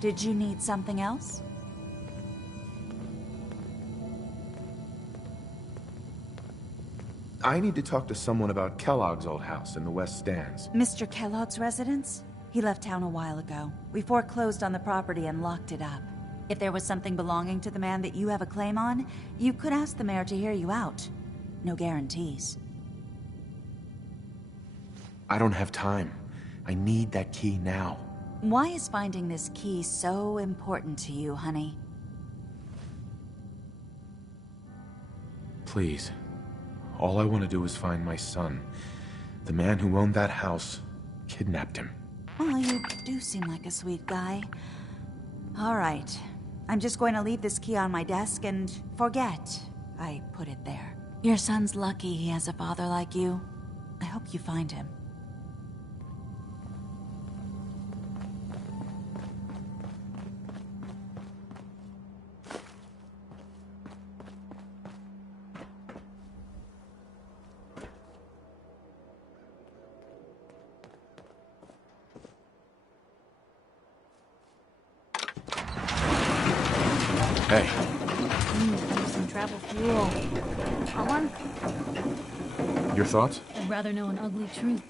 Did you need something else? I need to talk to someone about Kellogg's old house in the West Stands. Mr. Kellogg's residence? He left town a while ago. We foreclosed on the property and locked it up. If there was something belonging to the man that you have a claim on, you could ask the mayor to hear you out. No guarantees. I don't have time. I need that key now. Why is finding this key so important to you, honey? Please. All I want to do is find my son. The man who owned that house kidnapped him. Well, you do seem like a sweet guy. All right. I'm just going to leave this key on my desk and forget I put it there. Your son's lucky he has a father like you. I hope you find him. Hey. Some travel fuel. On? Your thoughts? I'd rather know an ugly truth.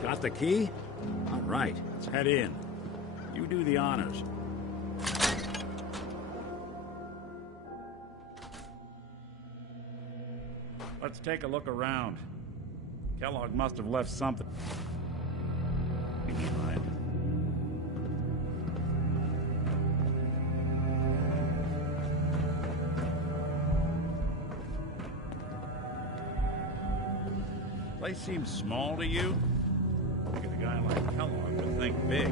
Got the key? All right, let's head in. You do the honors. Let's take a look around. Kellogg must have left something behind. Place seems small to you? A guy like Kellogg would think big.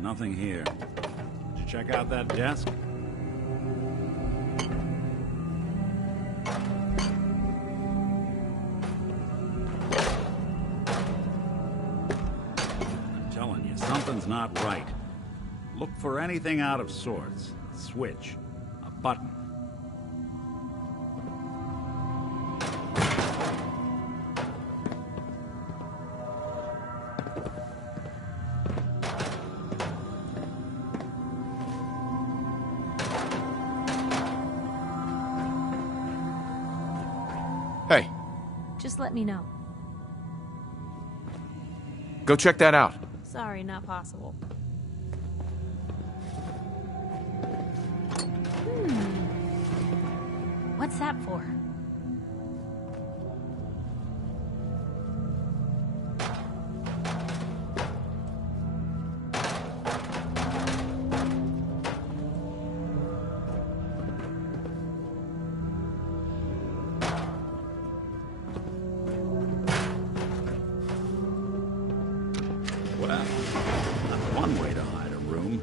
Nothing here. Did you check out that desk? I'm telling you, something's not right. Look for anything out of sorts. A switch. A button. Hey. Just let me know. Go check that out. Sorry, not possible. What's that for? Well, that's one way to hide a room.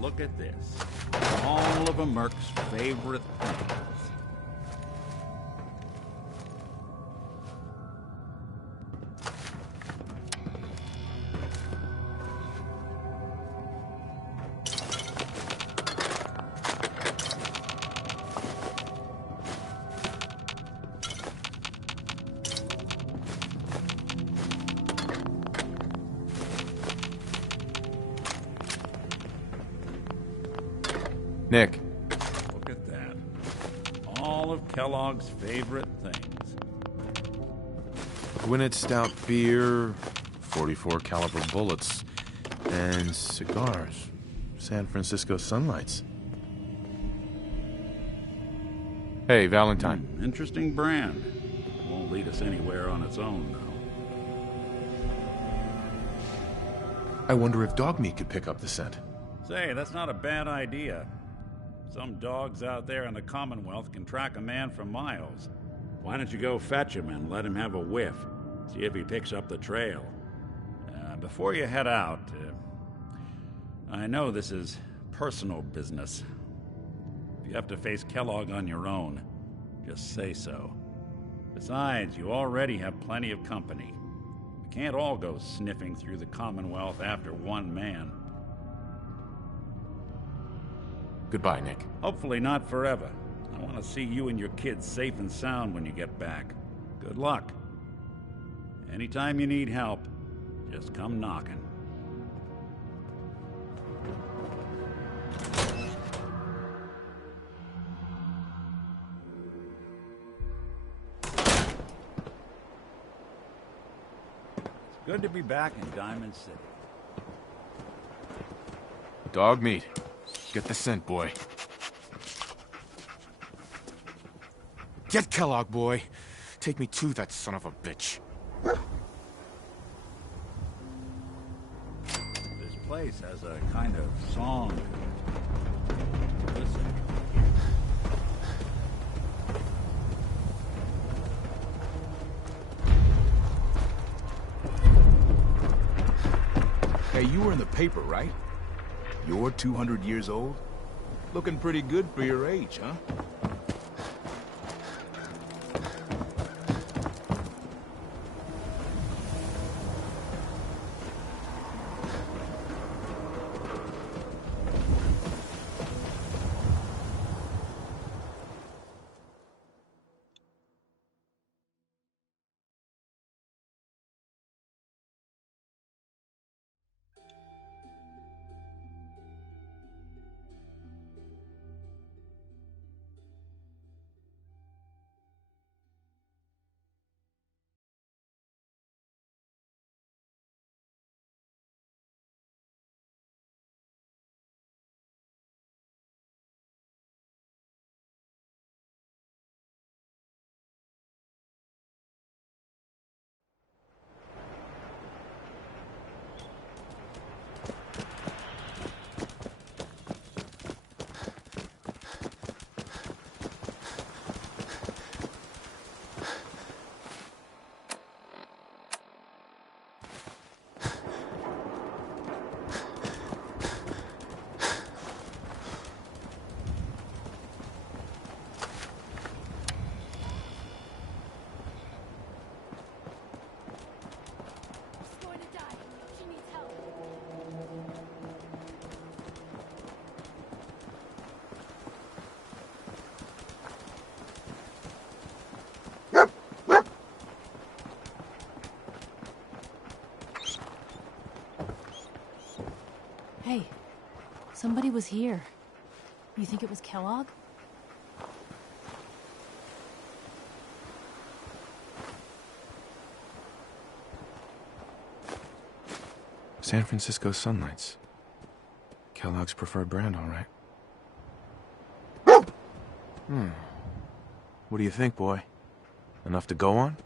Look at this. All of a Merc's favorite things. Nick. Look at that. All of Kellogg's favorite things. Gwinnett Stout beer, 44 caliber bullets, and cigars. San Francisco Sunlights. Hey, Valentine. Interesting brand. Won't lead us anywhere on its own, though. I wonder if dog meat could pick up the scent. Say, that's not a bad idea. Some dogs out there in the Commonwealth can track a man for miles. Why don't you go fetch him and let him have a whiff? See if he picks up the trail. Before you head out, I know this is personal business. If you have to face Kellogg on your own, just say so. Besides, you already have plenty of company. We can't all go sniffing through the Commonwealth after one man. Goodbye, Nick. Hopefully not forever. I want to see you and your kids safe and sound when you get back. Good luck. Anytime you need help, just come knocking. It's good to be back in Diamond City. Dog meat. Get the scent, boy. Get Kellogg, boy. Take me to that son of a bitch. This place has a kind of song. Listen. Hey, you were in the paper, right? You're 200 years old? Looking pretty good for your age, huh? Hey, somebody was here. You think it was Kellogg? San Francisco Sunlights. Kellogg's preferred brand, all right. What do you think, boy? Enough to go on?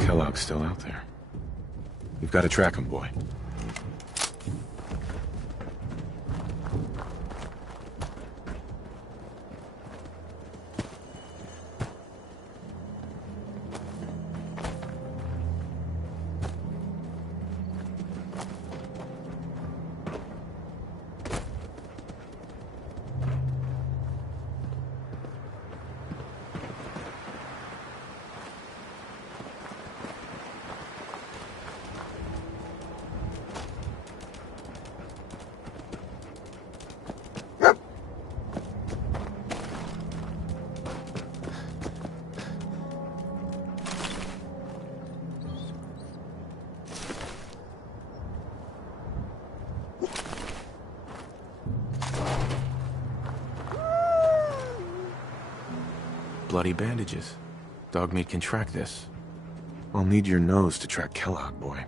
Kellogg's still out there. We've got to track him, boy. bloody bandages. Dogmeat can track this. I'll need your nose to track Kellogg, boy.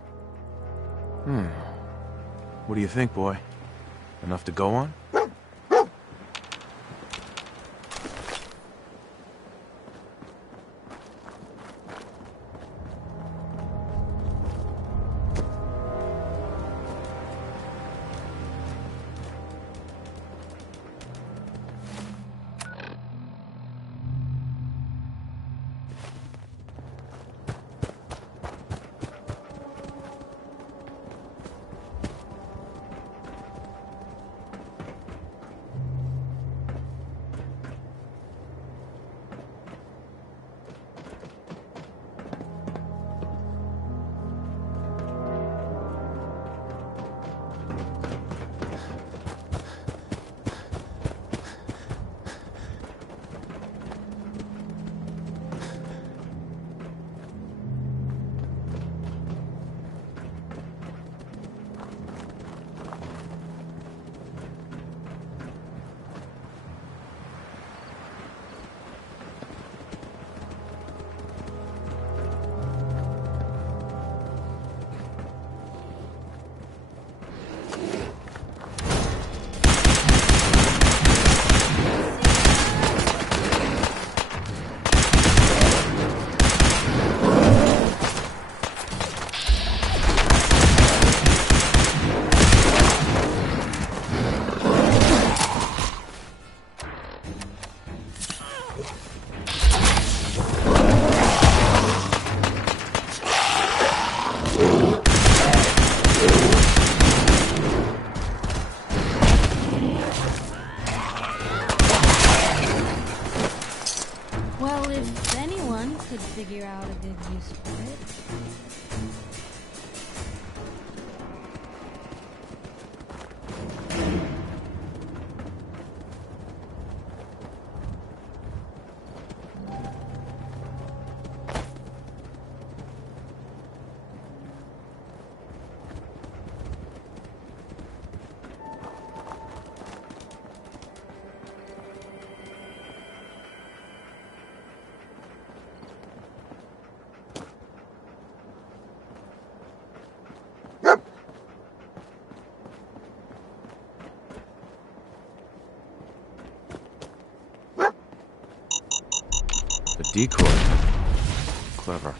What do you think, boy? Enough to go on? Well, if anyone could figure out a good use for it. A decoy. Clever.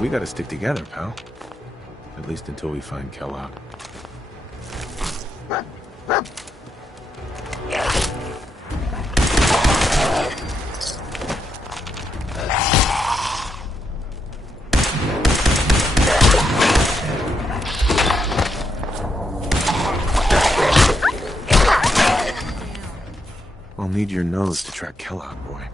We gotta stick together, pal. At least until we find Kellogg. I'll need your nose to track Kellogg, boy.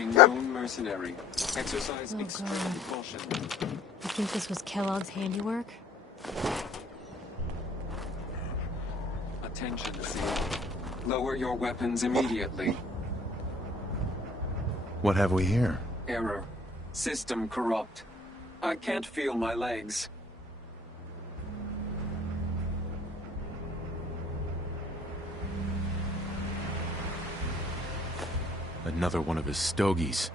tracking known mercenary. Exercise Oh, extreme God. caution. You think this was Kellogg's handiwork? Attention, Seal. Lower your weapons immediately. What have we here? Error. System corrupt. I can't feel my legs. Another one of his stogies.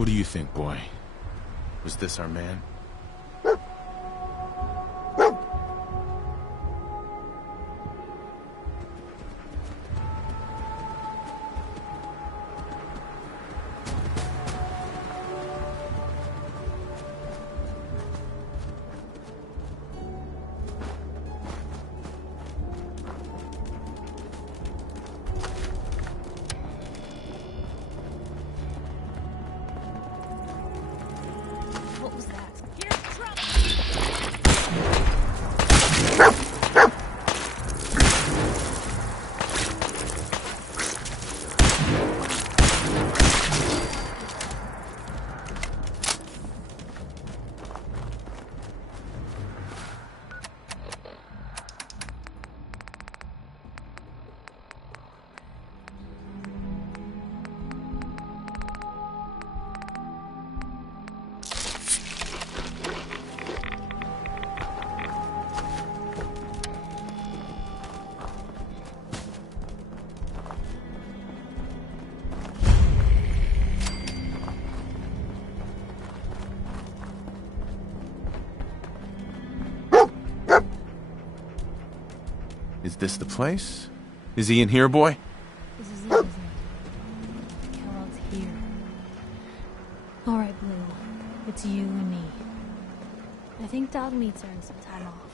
What do you think, boy? Was this our man? What was that? Is this the place? Is he in here, boy? This is it, isn't it? Kellogg's here. Alright, Blue. It's you and me. I think Dog Meat's earned some time off.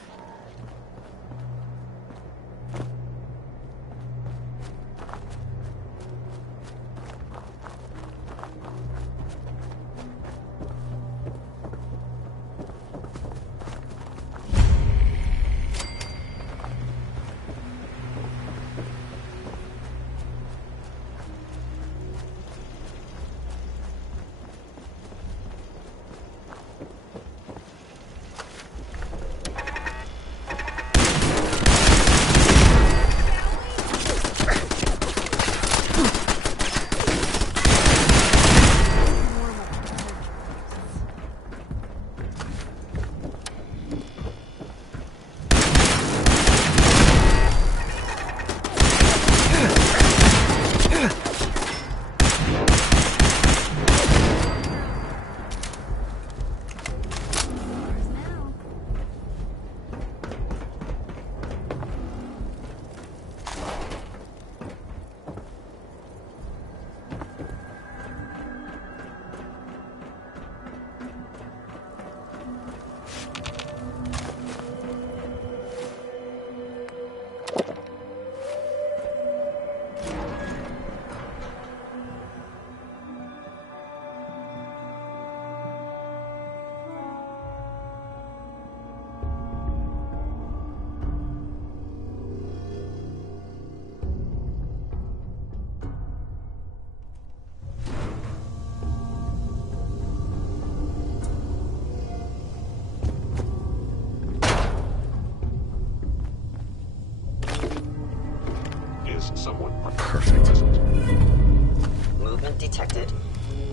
detected.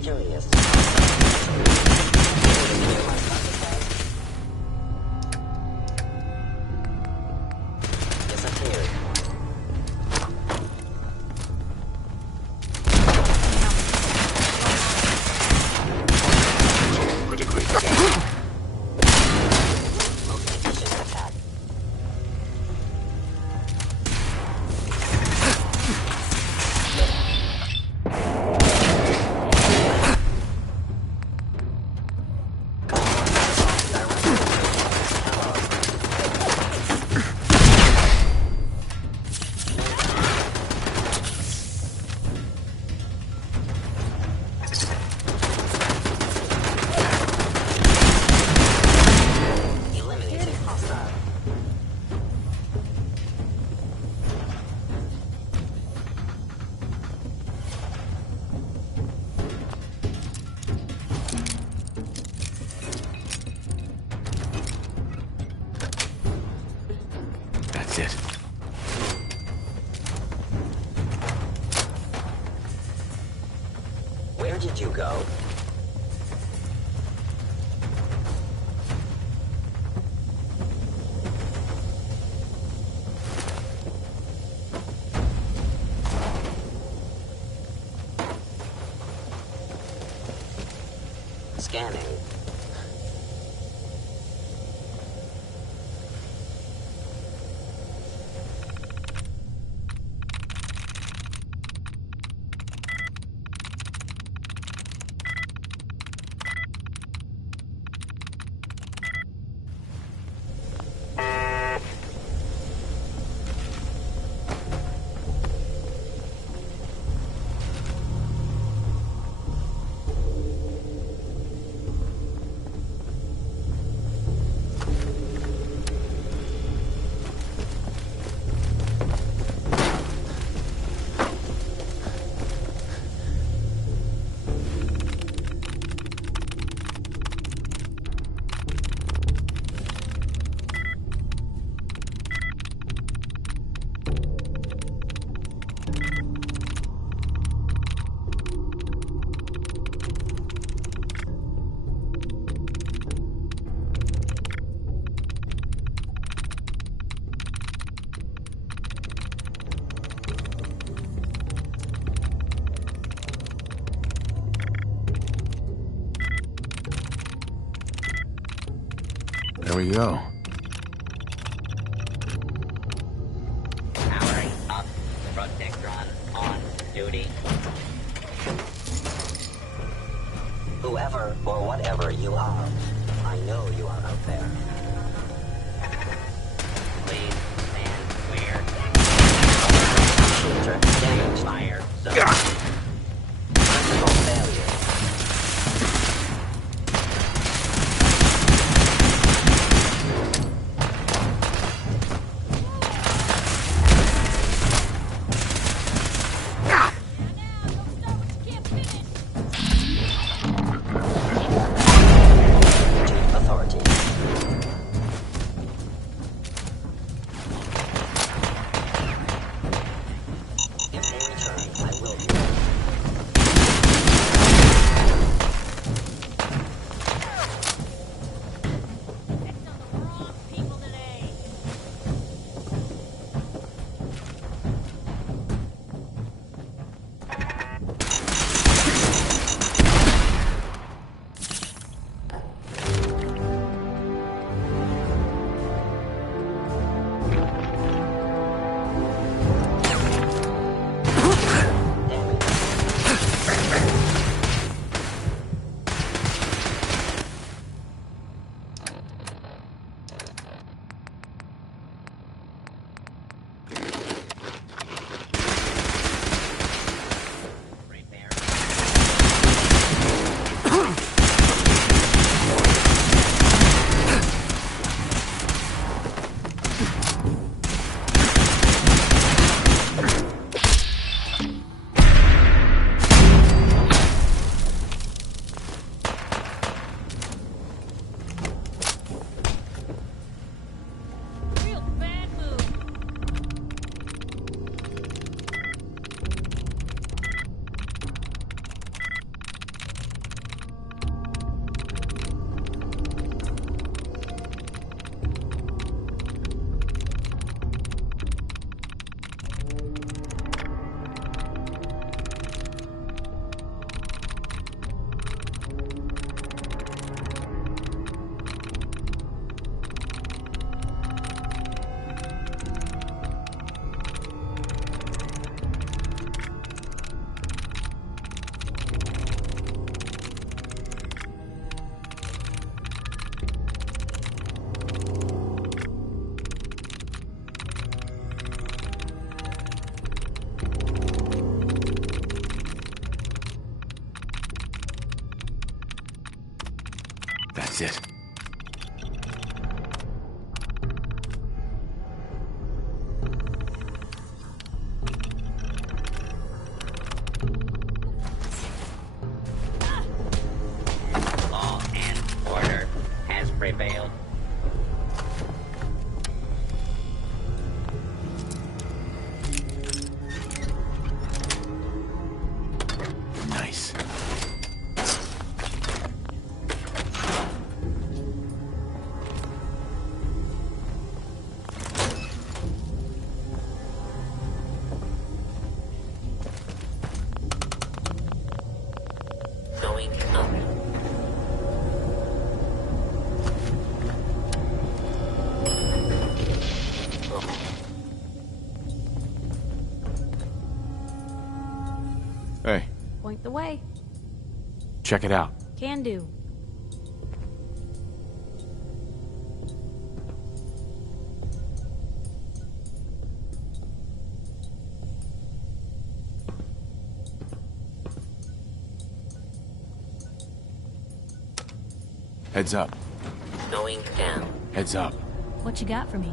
Curious. Disappeared. Critically damaged. Multi-mission attack. Eliminating hostile. That's it. Where did you go? Scanning. There we go. Powering up. Protectron on duty. Whoever or whatever you are, I know you are out there. Please stand clear. Shooter damage. Fire zone. Principal failure. Chief authority. If they return, I will be. That's it. Law and order has prevailed. Nice. Going up. Hey, Point the way. check it out. Can do. Heads up. Going down. Heads up. What you got for me?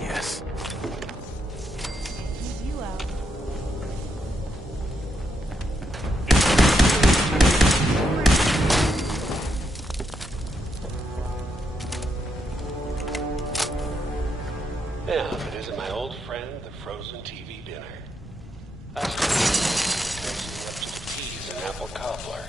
Yes. Leave you out. Yeah, if it isn't my old friend, the frozen TV dinner. I still up to the peas and apple cobbler.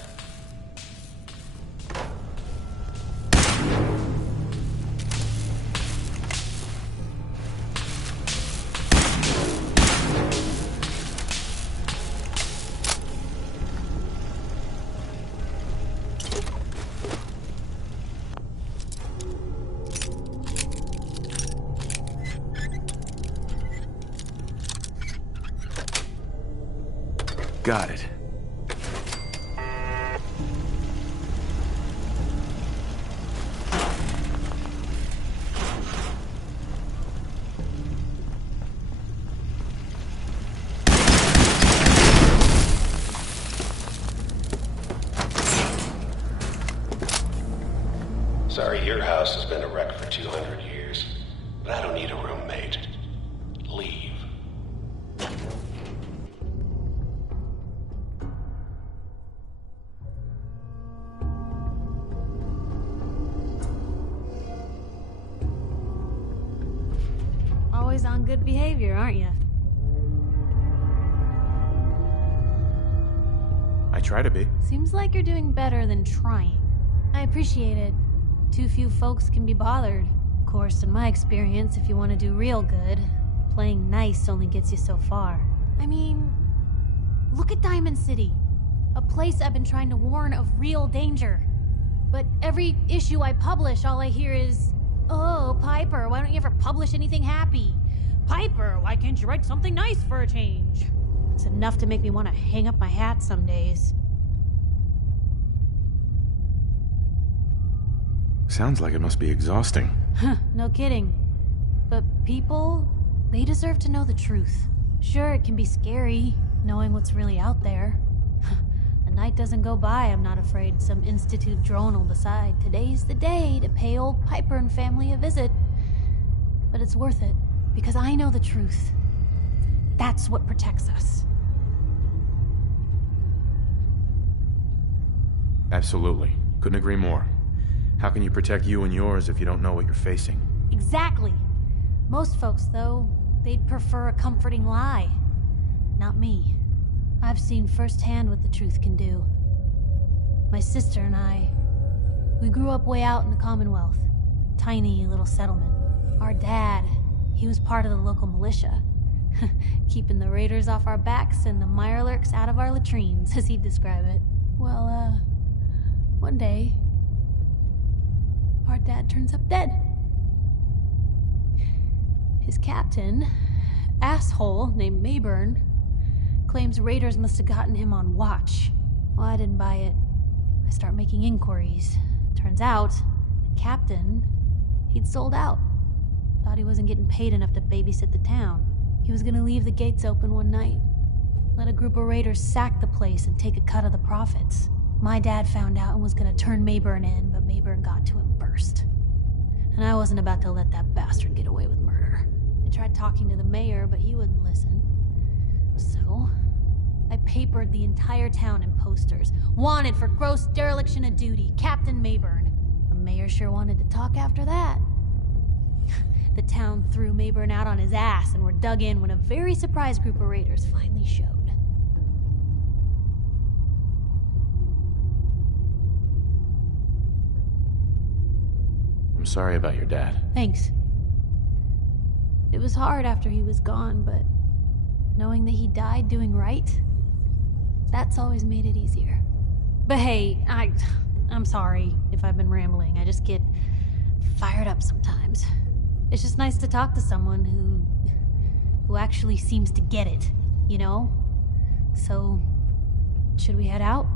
Got it. Sorry, your house has been a wreck for 200 years, but I don't need a roommate. Leave. Always on good behavior, aren't you? I try to be. Seems like you're doing better than trying. I appreciate it. Too few folks can be bothered. Of course, in my experience, if you want to do real good, playing nice only gets you so far. I mean, look at Diamond City. A place I've been trying to warn of real danger. But every issue I publish, all I hear is, "Oh, Piper, why don't you ever publish anything happy? Piper, why can't you write something nice for a change?" It's enough to make me want to hang up my hat some days. Sounds like it must be exhausting. Huh, no kidding. But people, they deserve to know the truth. Sure, it can be scary, knowing what's really out there. A night doesn't go by, I'm not afraid some Institute drone will decide today's the day to pay old Piper and family a visit. But it's worth it, because I know the truth. That's what protects us. Absolutely. Couldn't agree more. How can you protect you and yours if you don't know what you're facing? Exactly. Most folks, though, they'd prefer a comforting lie. Not me. I've seen firsthand what the truth can do. My sister and I, we grew up way out in the Commonwealth. Tiny little settlement. Our dad, he was part of the local militia. Keeping the raiders off our backs and the mirelurks out of our latrines, as he'd describe it. Well, one day, our dad turns up dead. His captain, asshole named Mayburn, claims raiders must have gotten him on watch. Well, I didn't buy it. I start making inquiries. Turns out, the captain, he'd sold out. Thought he wasn't getting paid enough to babysit the town. He was gonna leave the gates open one night. Let a group of raiders sack the place and take a cut of the profits. My dad found out and was gonna turn Mayburn in, but Mayburn got to him first. And I wasn't about to let that bastard get away with murder. I tried talking to the mayor, but he wouldn't listen. So, I papered the entire town in posters. Wanted for gross dereliction of duty, Captain Mayburn. The mayor sure wanted to talk after that. The town threw Mayburn out on his ass and were dug in when a very surprised group of raiders finally showed. I'm sorry about your dad. Thanks. It was hard after he was gone, but knowing that he died doing right, that's always made it easier. But hey, I'm sorry if I've been rambling. I just get fired up sometimes. It's just nice to talk to someone who actually seems to get it, you know? So, should we head out?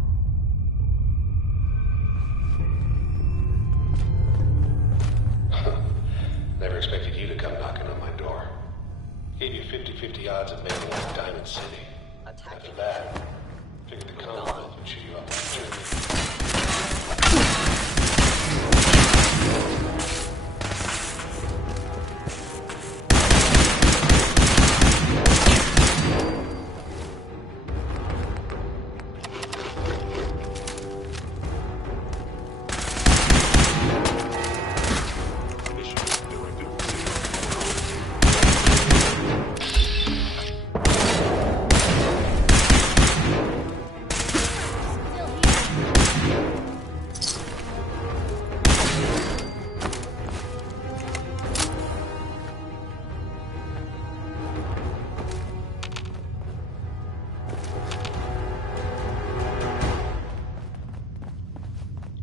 Never expected you to come knocking on my door. Gave you 50-50 odds of making it to Diamond City. After that, figured the Commonwealth would chew you up like jerky.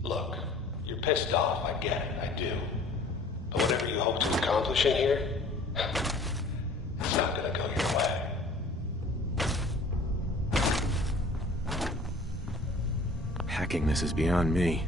Look, you're pissed off, I get it, I do. But whatever you hope to accomplish in here, it's not gonna go your way. Hacking this is beyond me.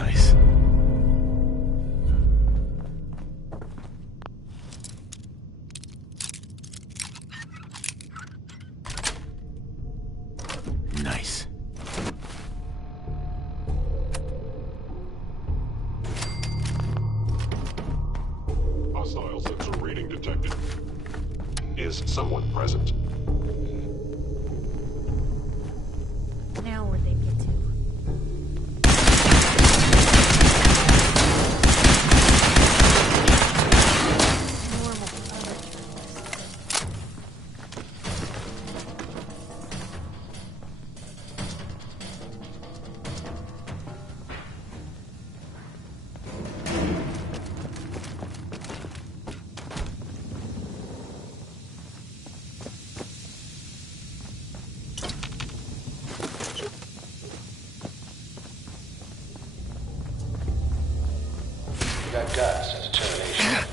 Nice. Nice. Hostile sensor reading detected. Is someone present? Now where'd they get to? Normal You got guts and determination.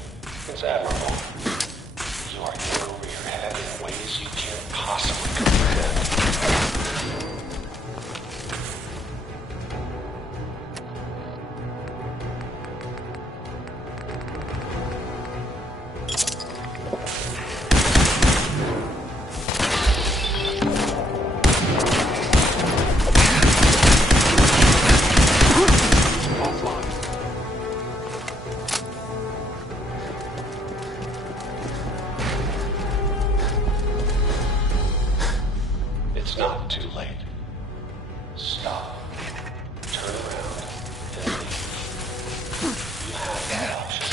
It's admirable. You are in over your head in ways you can't possibly comprehend. It's not too late. Stop. Turn around and leave. You have that option.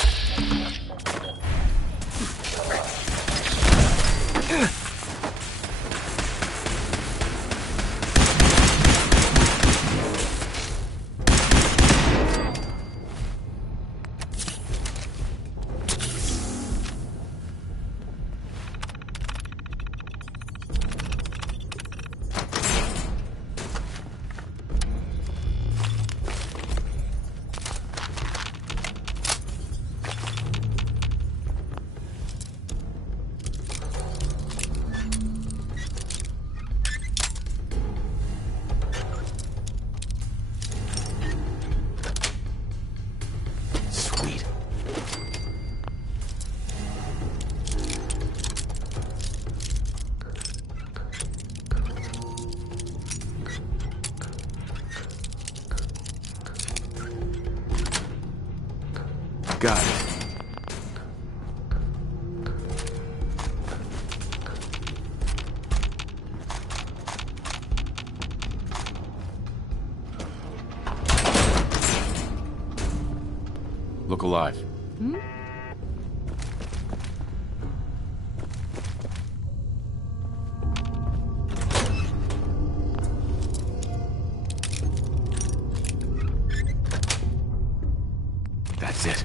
Sweet. Got it. Look alive. That's it.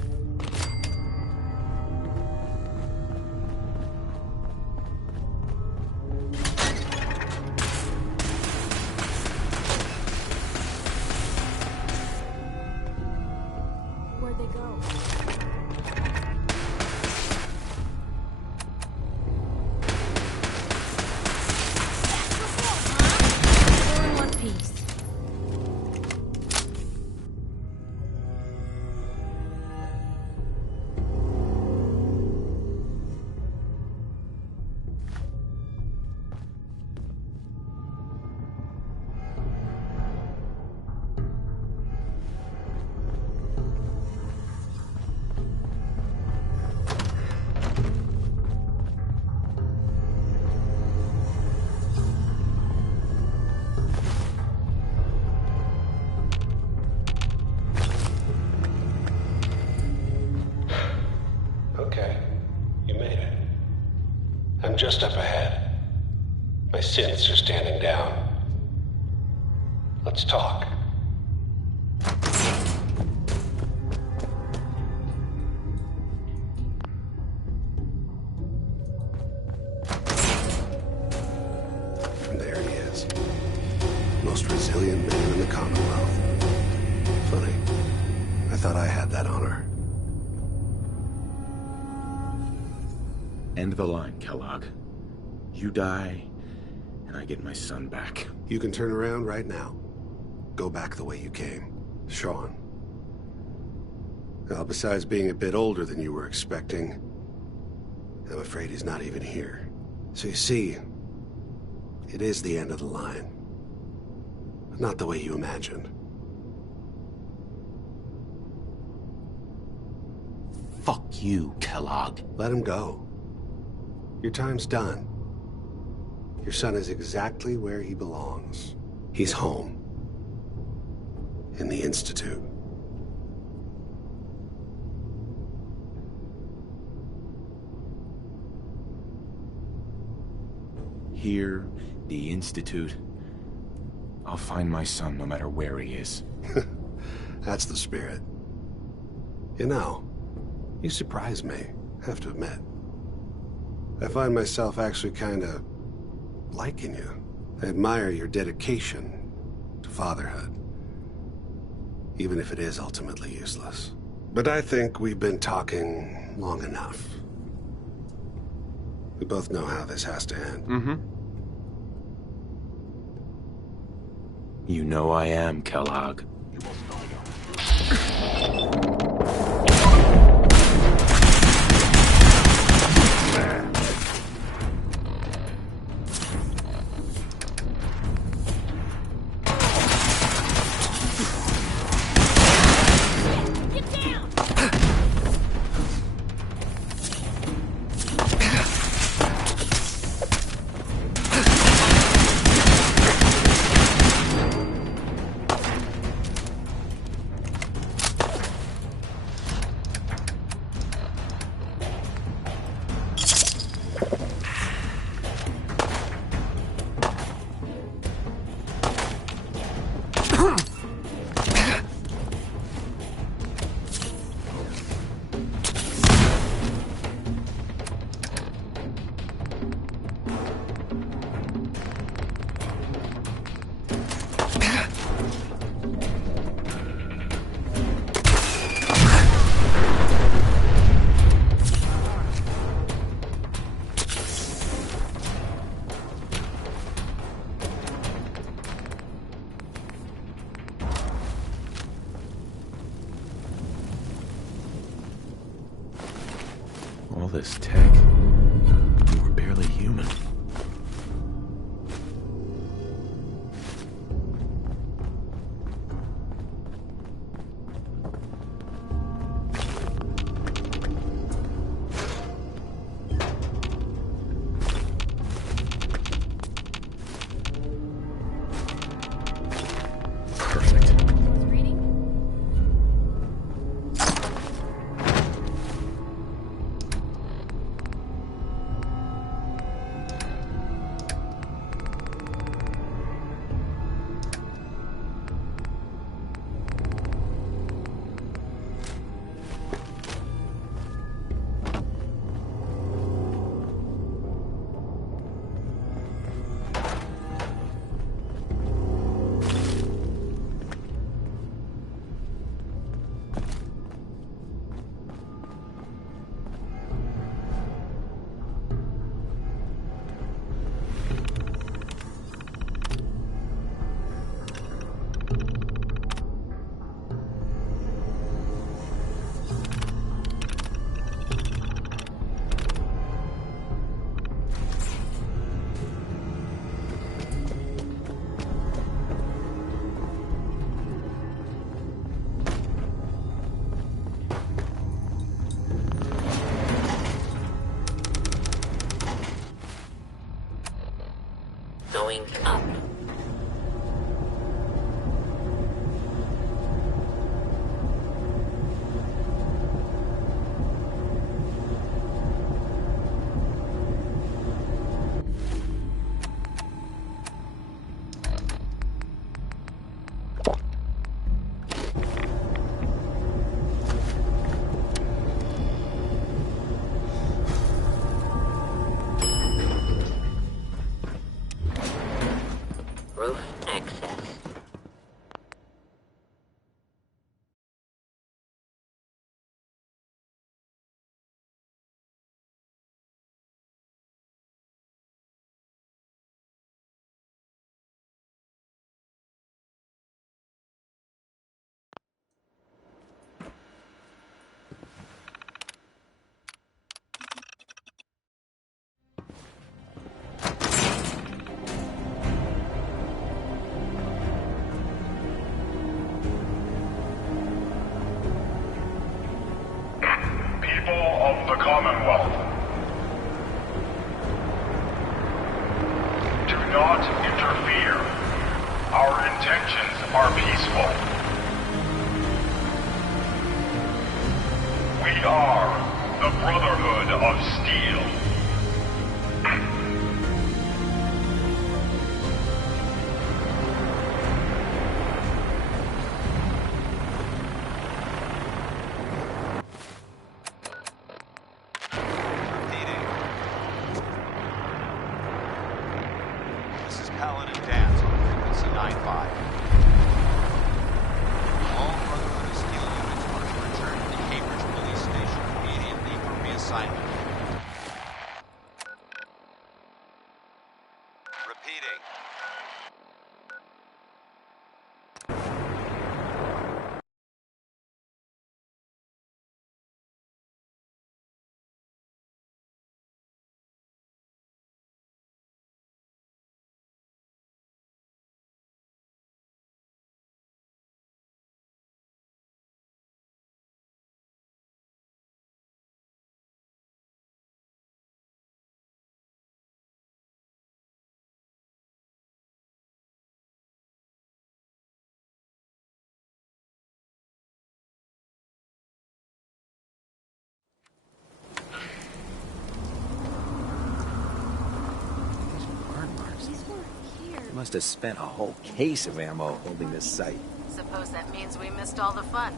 Where'd they go? All in one piece. Okay. You made it. I'm just up ahead. My synths are standing down. Let's talk. There he is. Most resilient man in the Commonwealth. Funny. I thought I had that honor. End the line, Kellogg. You die, and I get my son back. You can turn around right now. Go back the way you came. Sean, Well, besides being a bit older than you were expecting, I'm afraid he's not even here. So you see, it is the end of the line. But not the way you imagined. Fuck you, Kellogg. Let him go. Your time's done. Your son is exactly where he belongs. He's home. In the Institute. Here, the Institute. I'll find my son no matter where he is. That's the spirit. You know, you surprise me, I have to admit. I find myself actually kinda liking you. I admire your dedication to fatherhood. Even if it is ultimately useless. But I think we've been talking long enough. We both know how this has to end. Mm-hmm. You know I am, Kellogg. All this tech. You were barely human. Going up. Roof access. Commonwealth. Do not interfere. Our intentions are peaceful. We are the Brotherhood of Steel. Must have spent a whole case of ammo holding this site. Suppose that means we missed all the fun.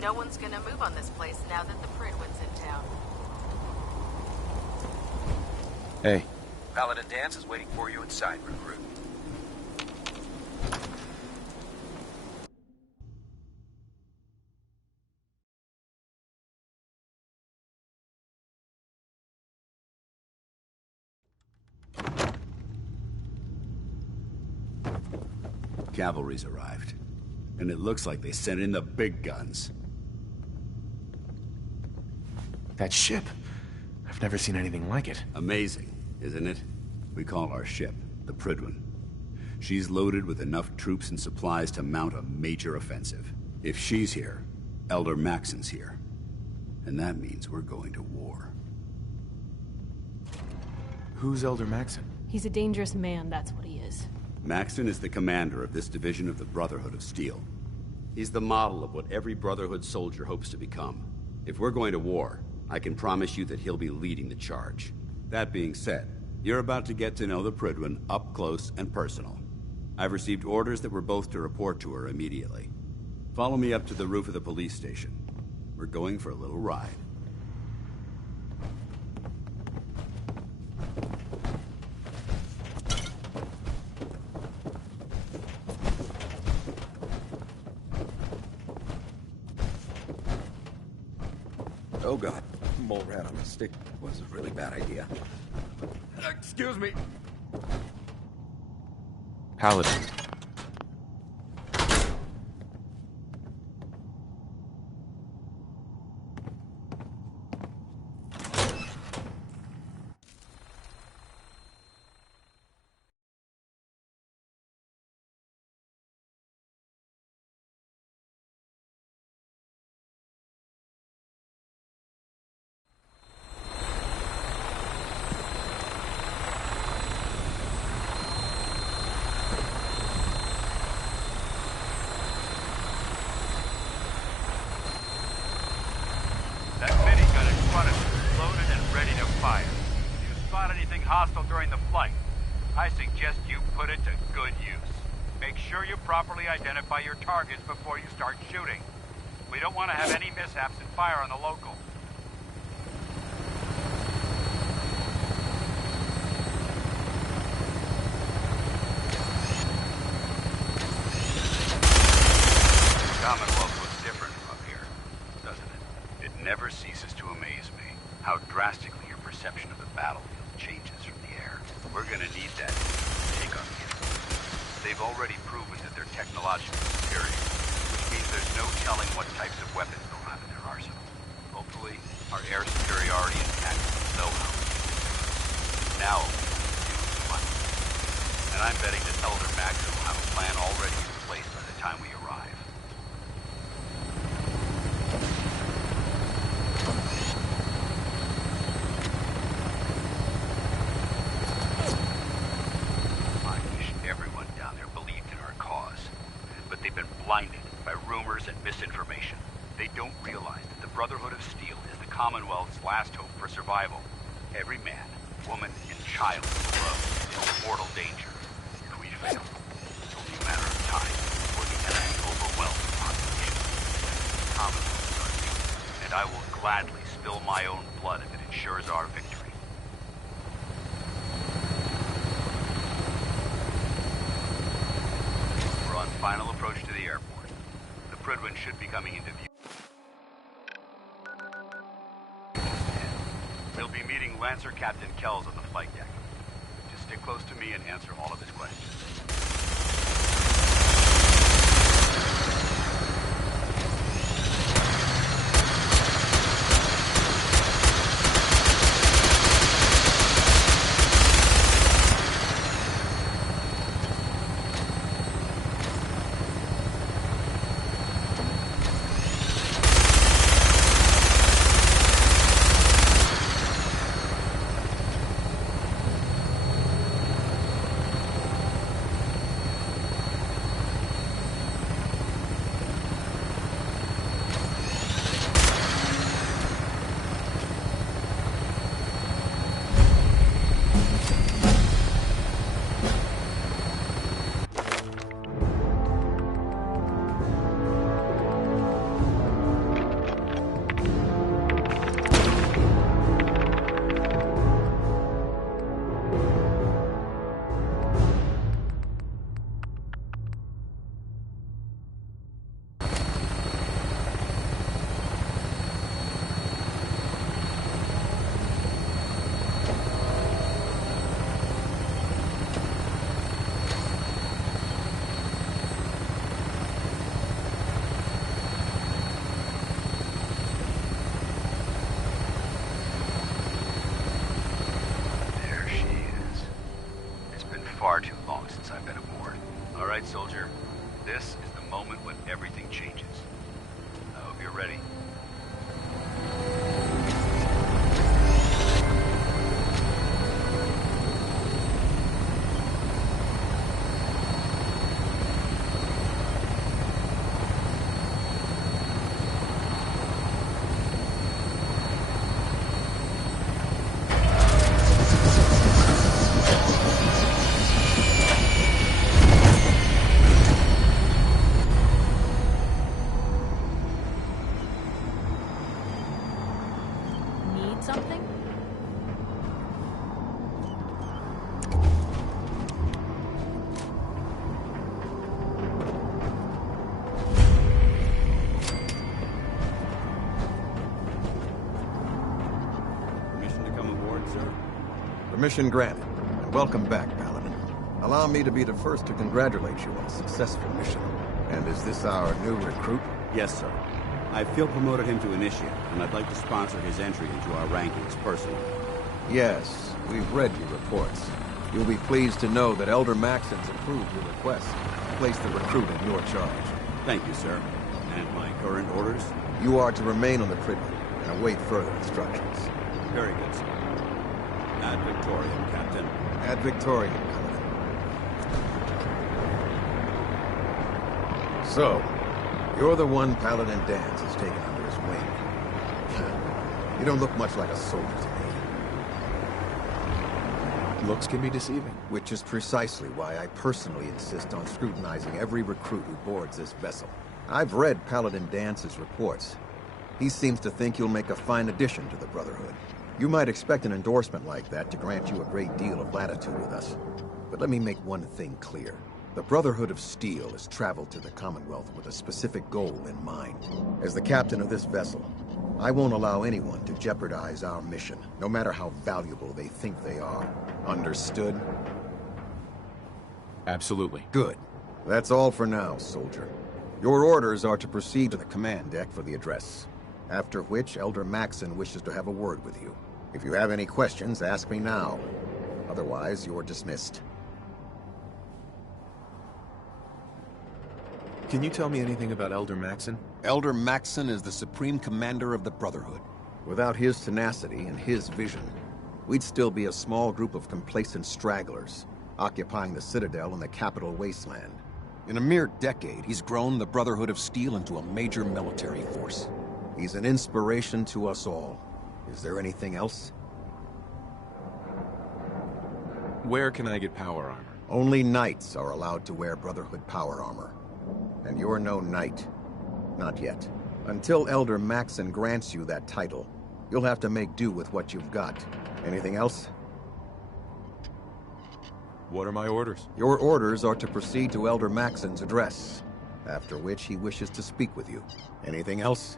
No one's gonna move on this place now that the Pridwin's in town. Hey. Paladin Dance is waiting for you inside, recruit. Cavalry's arrived. And it looks like they sent in the big guns. That ship. I've never seen anything like it. Amazing, isn't it? We call our ship the Pridwin. She's loaded with enough troops and supplies to mount a major offensive. If she's here, Elder Maxon's here. And that means we're going to war. Who's Elder Maxon? He's a dangerous man, that's what he is. Maxon is the commander of this division of the Brotherhood of Steel. He's the model of what every Brotherhood soldier hopes to become. If we're going to war, I can promise you that he'll be leading the charge. That being said, you're about to get to know the Pridwin up close and personal. I've received orders that we're both to report to her immediately. Follow me up to the roof of the police station. We're going for a little ride. Oh god, mole rat on a stick was a really bad idea. Excuse me. Paladin. Hostile during the flight. I suggest you put it to good use. Make sure you properly identify your targets before you start shooting. We don't want to have any mishaps and fire on the local. Commonwealth looks different from up here, doesn't it? It never ceases to amaze me how drastically your perception of the battlefield changes from the air. We're gonna need that to take on the enemy. They've already proven that they're technologically superior, which means there's no telling what types of weapons they'll have in their arsenal. Hopefully, our air superiority and tactical know-how. Now, money. And I'm betting that Elder Maxon will have a plan already in place by the time we arrive. mortal danger. If we fail, it's only a matter of time before the enemy overwhelm the population. The Commonwealth is our duty, and I will gladly spill my own blood if it ensures our victory. We're on final approach to the airport. The Prydwen should be coming into view. We'll be meeting Lancer Captain Kells on the flight deck. Just stick close to me and answer all of his questions. Far too long since I've been aboard. All right, soldier. This is the moment when everything changes. I hope you're ready. Something? Permission to come aboard, sir? Permission granted. And welcome back, Paladin. Allow me to be the first to congratulate you on a successful mission. And is this our new recruit? Yes, sir. I feel promoted him to initiate, and I'd like to sponsor his entry into our rankings personally. Yes, we've read your reports. You'll be pleased to know that Elder Maxon's approved your request to place the recruit in your charge. Thank you, sir. And my current orders? You are to remain on the Prydwen and await further instructions. Very good, sir. Ad Victoriam, Captain. Ad Victoriam, Paladin. So, you're the one Paladin Danse has taken under his wing. You don't look much like a soldier to me. Looks can be deceiving. Which is precisely why I personally insist on scrutinizing every recruit who boards this vessel. I've read Paladin Dance's reports. He seems to think you'll make a fine addition to the Brotherhood. You might expect an endorsement like that to grant you a great deal of latitude with us. But let me make one thing clear. The Brotherhood of Steel has traveled to the Commonwealth with a specific goal in mind. As the captain of this vessel, I won't allow anyone to jeopardize our mission, no matter how valuable they think they are. Understood? Absolutely. Good. That's all for now, soldier. Your orders are to proceed to the command deck for the address, after which Elder Maxon wishes to have a word with you. If you have any questions, ask me now. Otherwise, you're dismissed. Can you tell me anything about Elder Maxon? Elder Maxon is the Supreme Commander of the Brotherhood. Without his tenacity and his vision, we'd still be a small group of complacent stragglers, occupying the Citadel and the capital wasteland. In a mere decade, he's grown the Brotherhood of Steel into a major military force. He's an inspiration to us all. Is there anything else? Where can I get power armor? Only knights are allowed to wear Brotherhood power armor. And you're no knight. Not yet. Until Elder Maxon grants you that title, you'll have to make do with what you've got. Anything else? What are my orders? Your orders are to proceed to Elder Maxon's address, after which he wishes to speak with you. Anything else?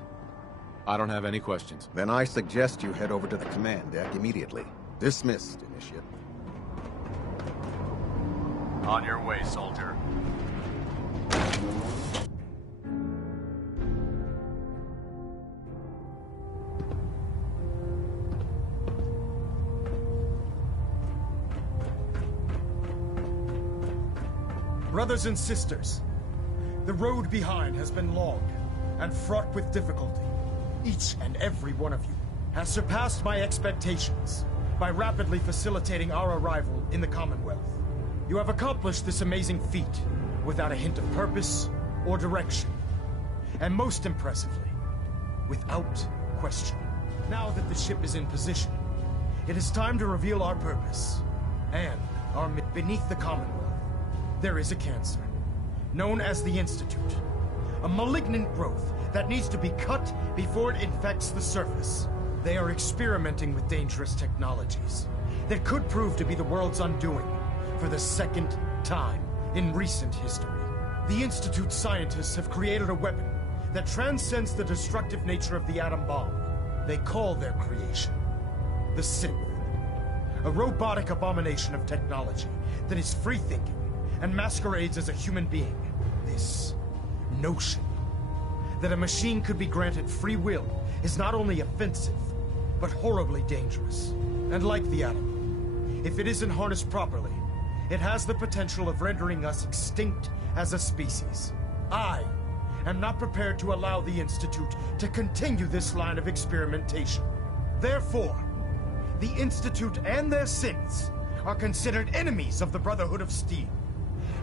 I don't have any questions. Then I suggest you head over to the command deck immediately. Dismissed, Initiate. On your way, soldier. Brothers and sisters, the road behind has been long and fraught with difficulty. Each and every one of you has surpassed my expectations by rapidly facilitating our arrival in the Commonwealth. You have accomplished this amazing feat without a hint of purpose or direction. And most impressively, without question. Now that the ship is in position, it is time to reveal our purpose and our beneath the Commonwealth. There is a cancer, known as the Institute. A malignant growth that needs to be cut before it infects the surface. They are experimenting with dangerous technologies that could prove to be the world's undoing for the second time in recent history. The Institute scientists have created a weapon that transcends the destructive nature of the atom bomb. They call their creation the Synth. A robotic abomination of technology that is free-thinking and masquerades as a human being. This notion that a machine could be granted free will is not only offensive, but horribly dangerous. And like the atom, if it isn't harnessed properly, it has the potential of rendering us extinct as a species. I am not prepared to allow the Institute to continue this line of experimentation. Therefore, the Institute and their synths are considered enemies of the Brotherhood of Steel,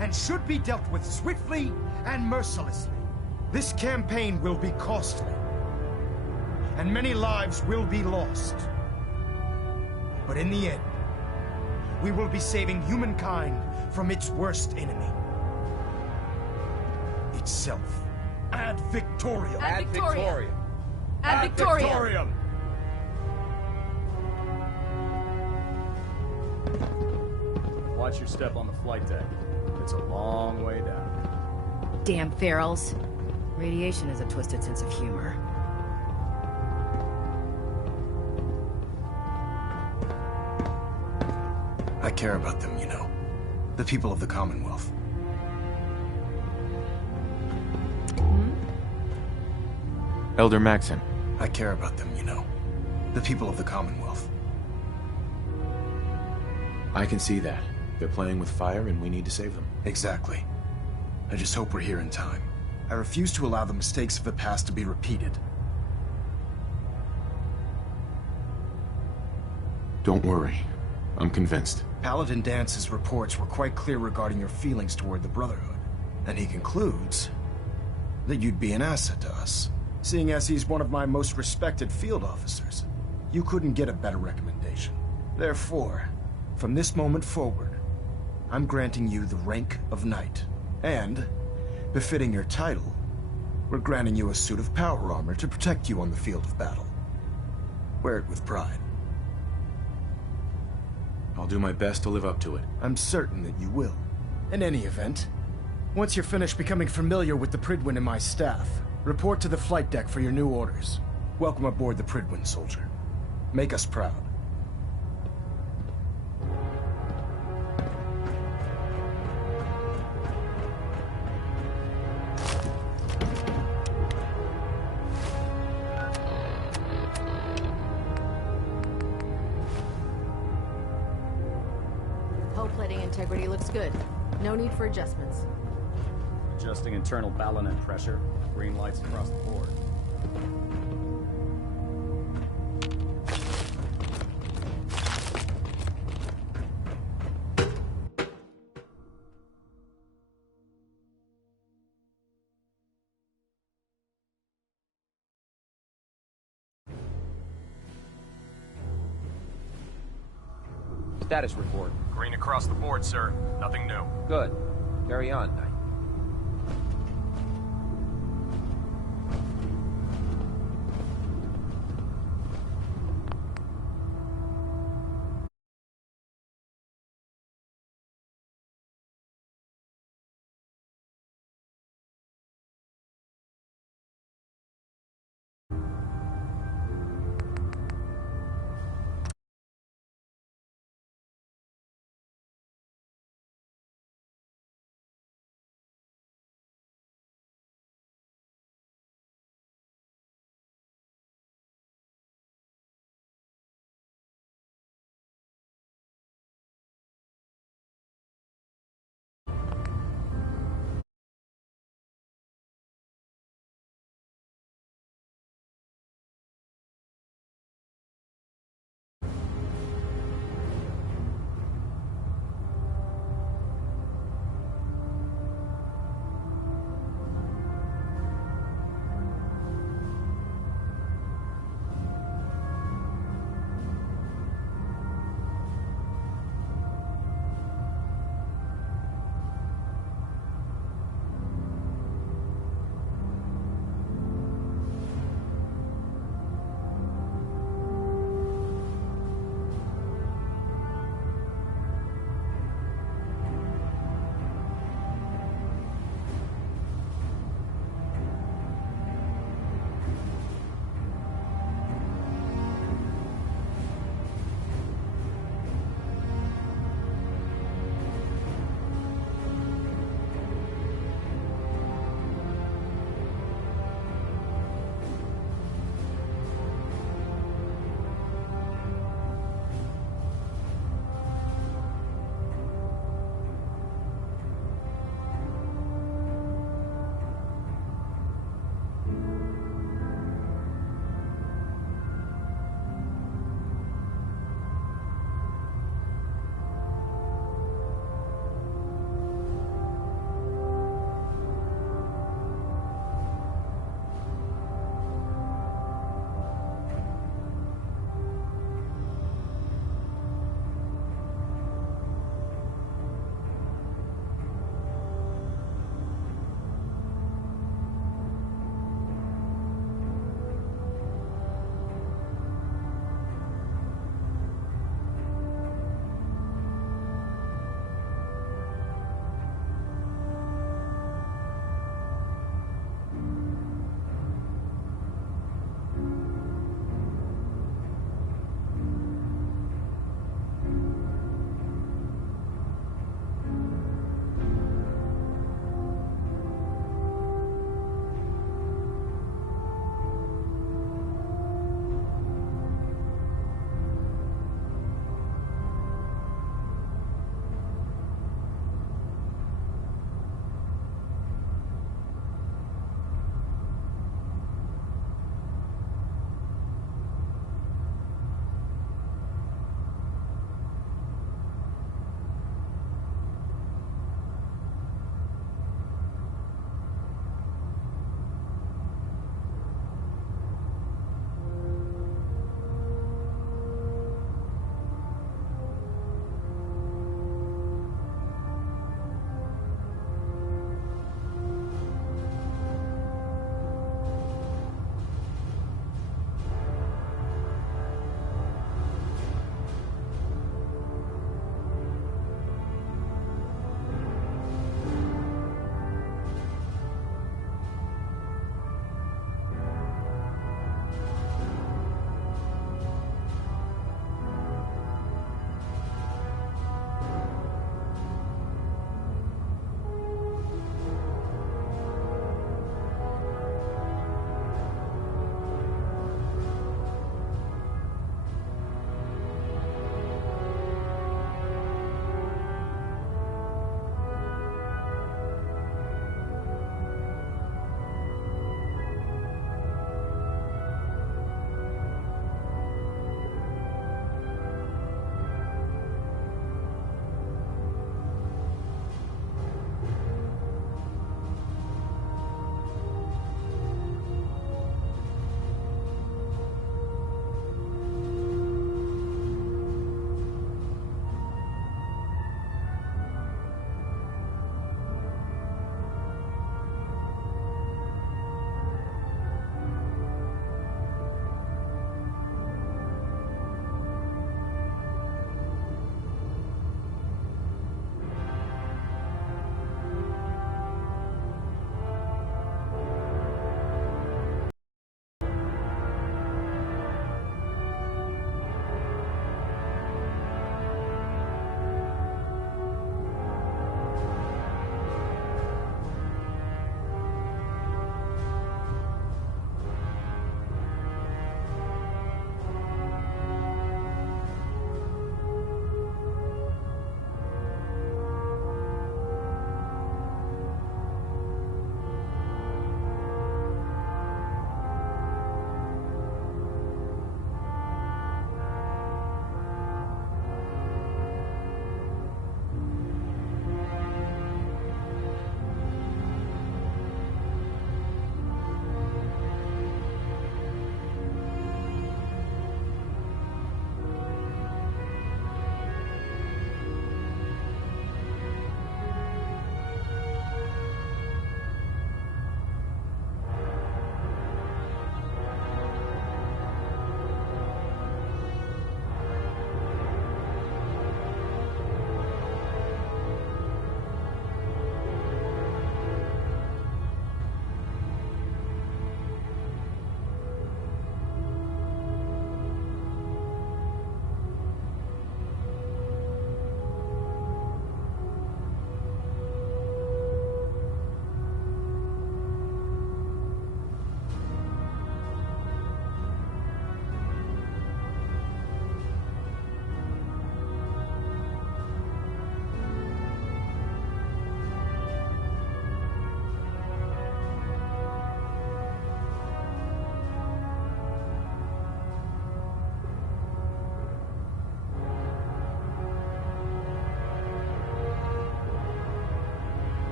and should be dealt with swiftly and mercilessly. This campaign will be costly, and many lives will be lost. But in the end, we will be saving humankind from its worst enemy. Itself. Ad Victoriam! Ad Victoriam! Ad Victoriam! Watch your step on the flight deck. It's a long way down. Damn ferals. Radiation has a twisted sense of humor. I care about them, you know. The people of the Commonwealth. Elder Maxon. I care about them, you know. The people of the Commonwealth. I can see that. They're playing with fire and we need to save them. Exactly. I just hope we're here in time. I refuse to allow the mistakes of the past to be repeated. Don't worry. I'm convinced. Paladin Dance's reports were quite clear regarding your feelings toward the Brotherhood. And he concludes that you'd be an asset to us. Seeing as he's one of my most respected field officers, you couldn't get a better recommendation. Therefore, from this moment forward, I'm granting you the rank of Knight. And, befitting your title, we're granting you a suit of power armor to protect you on the field of battle. Wear it with pride. I'll do my best to live up to it. I'm certain that you will. In any event, once you're finished becoming familiar with the Pridwin and my staff, report to the flight deck for your new orders. Welcome aboard the Pridwin, soldier. Make us proud. Hull plating integrity looks good. No need for adjustments. Adjusting internal balance and pressure. Green lights across the board. Status report. Green across the board, sir. Nothing new. Good. Carry on, Knight.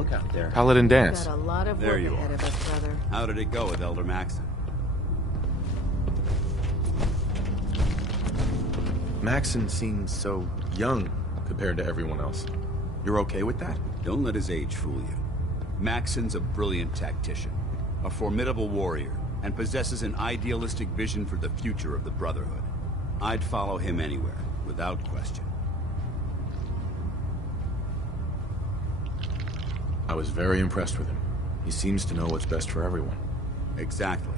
look out there. Paladin Dance. Got a lot of There work you ahead are. of us, brother. How did it go with Elder Maxon? Maxon seems so young compared to everyone else. You're okay with that? Don't let his age fool you. Maxon's a brilliant tactician, a formidable warrior, and possesses an idealistic vision for the future of the Brotherhood. I'd follow him anywhere, without question. I was very impressed with him. He seems to know what's best for everyone. Exactly.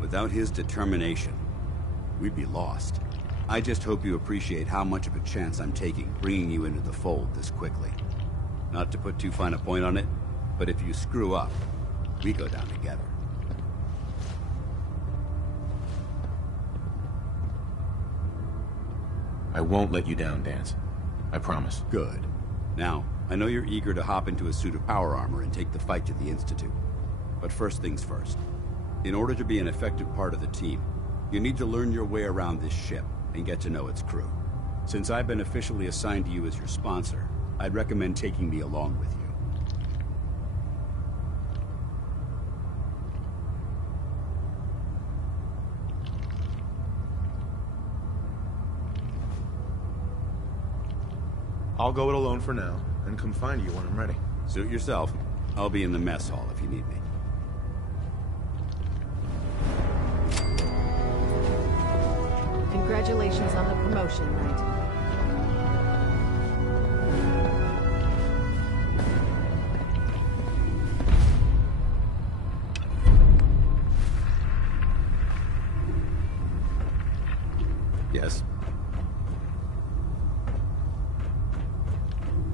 Without his determination, we'd be lost. I just hope you appreciate how much of a chance I'm taking bringing you into the fold this quickly. Not to put too fine a point on it, but if you screw up, we go down together. I won't let you down, Dance. I promise. Good. Now, I know you're eager to hop into a suit of power armor and take the fight to the Institute. But first things first. In order to be an effective part of the team, you need to learn your way around this ship and get to know its crew. Since I've been officially assigned to you as your sponsor, I'd recommend taking me along with you. I'll go it alone for now, and come find you when I'm ready. Suit yourself. I'll be in the mess hall if you need me. Congratulations on the promotion, Knight. Yes?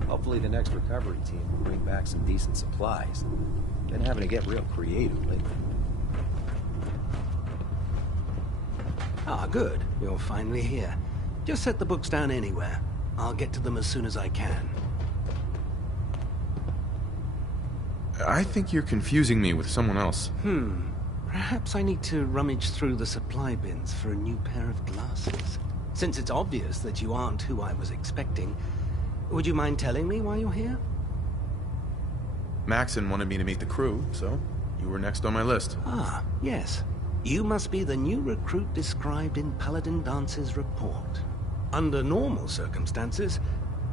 Hopefully the next recovery team will bring back some decent supplies. Been having to get real creative lately. Ah, good. You're finally here. Just set the books down anywhere. I'll get to them as soon as I can. I think you're confusing me with someone else. Perhaps I need to rummage through the supply bins for a new pair of glasses. Since it's obvious that you aren't who I was expecting, would you mind telling me why you're here? Maxon wanted me to meet the crew, so you were next on my list. Ah, yes. You must be the new recruit described in Paladin Dance's report. Under normal circumstances,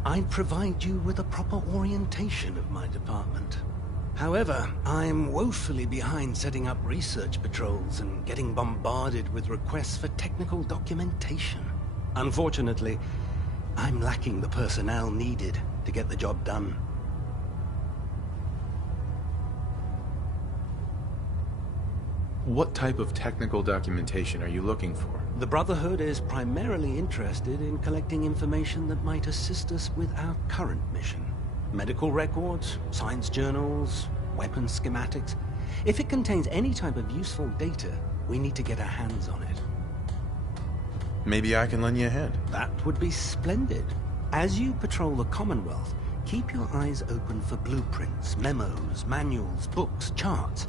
I'd provide you with a proper orientation of my department. However, I'm woefully behind setting up research patrols and getting bombarded with requests for technical documentation. Unfortunately, I'm lacking the personnel needed to get the job done. What type of technical documentation are you looking for? The Brotherhood is primarily interested in collecting information that might assist us with our current mission. Medical records, science journals, weapon schematics. If it contains any type of useful data, we need to get our hands on it. Maybe I can lend you a hand. That would be splendid. As you patrol the Commonwealth, keep your eyes open for blueprints, memos, manuals, books, charts.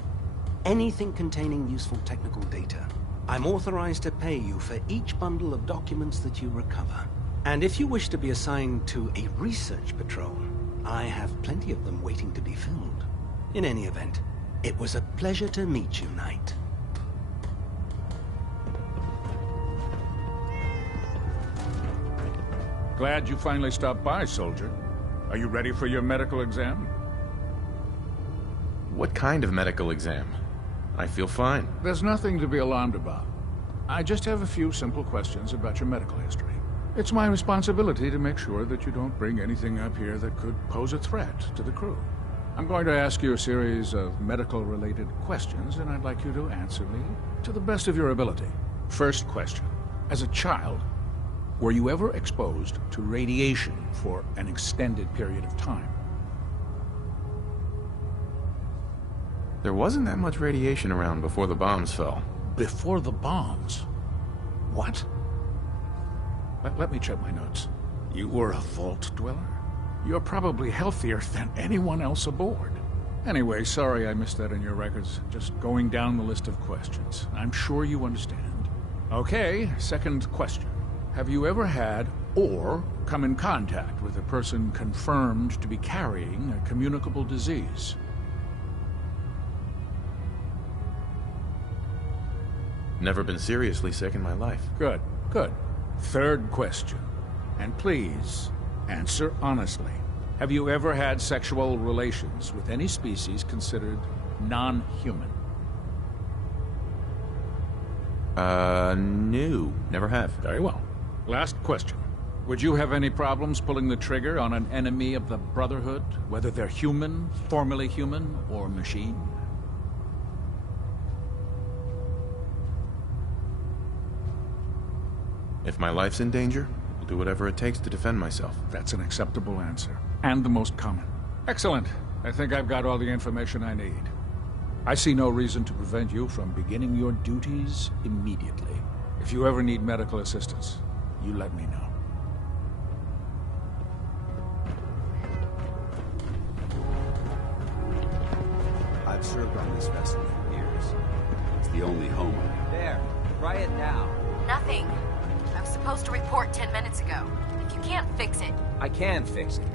Anything containing useful technical data. I'm authorized to pay you for each bundle of documents that you recover. And if you wish to be assigned to a research patrol, I have plenty of them waiting to be filled. In any event, it was a pleasure to meet you, Knight. Glad you finally stopped by, soldier. Are you ready for your medical exam? What kind of medical exam? I feel fine. There's nothing to be alarmed about. I just have a few simple questions about your medical history. It's my responsibility to make sure that you don't bring anything up here that could pose a threat to the crew. I'm going to ask you a series of medical-related questions, and I'd like you to answer me to the best of your ability. First question. As a child, were you ever exposed to radiation for an extended period of time? There wasn't that much radiation around before the bombs fell. Before the bombs? What? Let me check my notes. You were a vault dweller? You're probably healthier than anyone else aboard. Anyway, sorry I missed that in your records. Just going down the list of questions. I'm sure you understand. Okay, second question. Have you ever had or come in contact with a person confirmed to be carrying a communicable disease. Never been seriously sick in my life. Good, good. Third question. And please, answer honestly. Have you ever had sexual relations with any species considered non-human? No. Never have. Very well. Last question. Would you have any problems pulling the trigger on an enemy of the Brotherhood, whether they're human, formerly human, or machine? If my life's in danger, I'll do whatever it takes to defend myself. That's an acceptable answer. And the most common. Excellent. I think I've got all the information I need. I see no reason to prevent you from beginning your duties immediately. If you ever need medical assistance, you let me know. I've served on this vessel for years. It's the only home. There. Try it now. Nothing. I was supposed to report 10 minutes ago. If you can't fix it... I can fix it.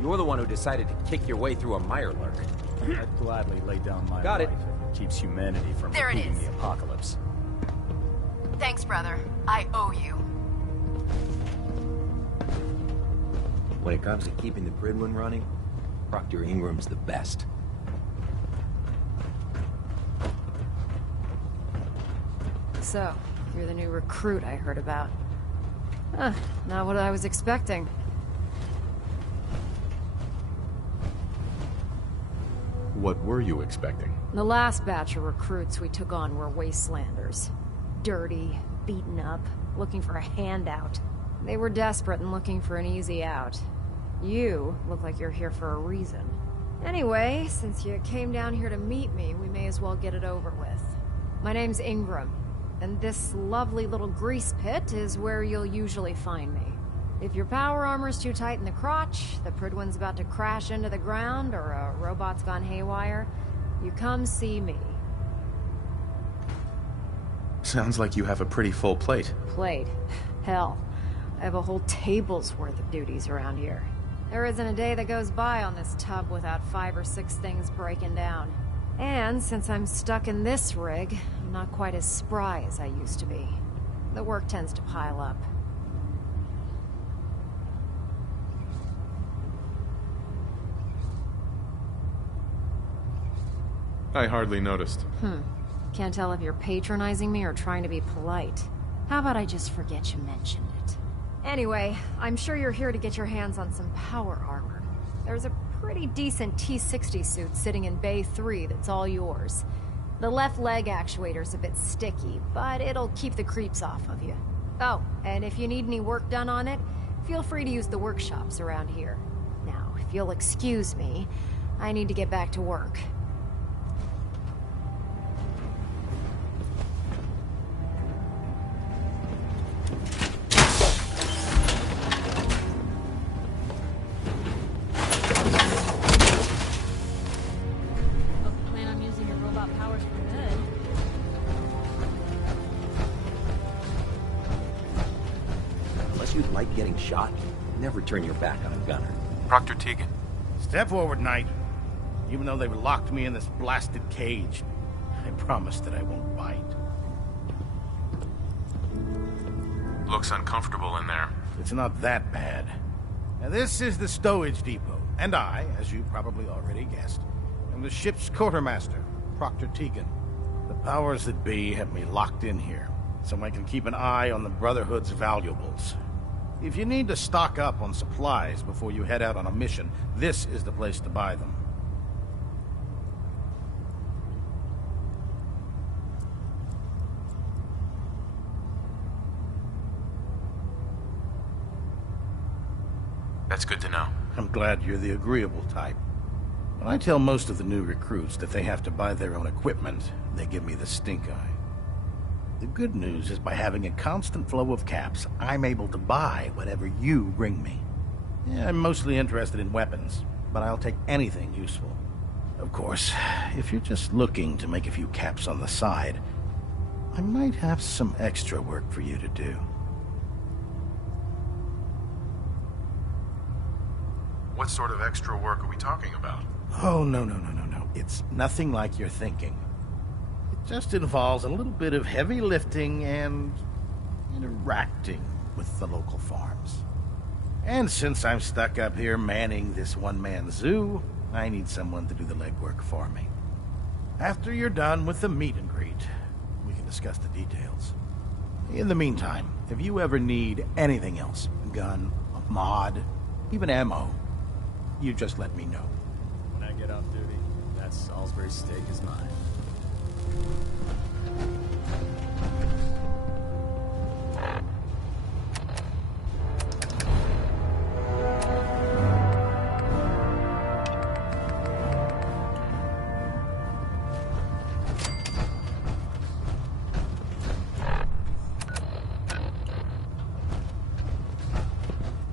You're the one who decided to kick your way through a mirelurk. I'd gladly lay down my Got life it. if it keeps humanity from There it repeating is. the apocalypse. Thanks, brother. I owe you. When it comes to keeping the Gridwin running, Proctor Ingram's the best. So, you're the new recruit I heard about. Huh, not what I was expecting. What were you expecting? The last batch of recruits we took on were wastelanders. Dirty, beaten up, looking for a handout. They were desperate and looking for an easy out. You look like you're here for a reason. Anyway, since you came down here to meet me, we may as well get it over with. My name's Ingram, and this lovely little grease pit is where you'll usually find me. If your power armor's too tight in the crotch, the Pridwin's about to crash into the ground, or a robot's gone haywire, you come see me. Sounds like you have a pretty full plate. Plate? Hell, I have a whole table's worth of duties around here. There isn't a day that goes by on this tub without 5 or 6 things breaking down. And since I'm stuck in this rig, I'm not quite as spry as I used to be. The work tends to pile up. I hardly noticed. Can't tell if you're patronizing me or trying to be polite. How about I just forget you mentioned it? Anyway, I'm sure you're here to get your hands on some power armor. There's a pretty decent T-60 suit sitting in Bay 3 that's all yours. The left leg actuator's a bit sticky, but it'll keep the creeps off of you. Oh, and if you need any work done on it, feel free to use the workshops around here. Now, if you'll excuse me, I need to get back to work. Like getting shot, never turn your back on a gunner. Proctor Tegan. Step forward, Knight. Even though they've locked me in this blasted cage, I promise that I won't bite. Looks uncomfortable in there. It's not that bad. Now, this is the stowage depot, and I, as you probably already guessed, am the ship's quartermaster, Proctor Tegan. The powers that be have me locked in here, so I can keep an eye on the Brotherhood's valuables. If you need to stock up on supplies before you head out on a mission, this is the place to buy them. That's good to know. I'm glad you're the agreeable type. When I tell most of the new recruits that they have to buy their own equipment, they give me the stink eye. The good news is by having a constant flow of caps, I'm able to buy whatever you bring me. Yeah, I'm mostly interested in weapons, but I'll take anything useful. Of course, if you're just looking to make a few caps on the side, I might have some extra work for you to do. What sort of extra work are we talking about? Oh, no. It's nothing like you're thinking. It just involves a little bit of heavy lifting and interacting with the local farms. And since I'm stuck up here manning this one-man zoo, I need someone to do the legwork for me. After you're done with the meet and greet, we can discuss the details. In the meantime, if you ever need anything else, a gun, a mod, even ammo, you just let me know. When I get off duty, that Salisbury steak is mine.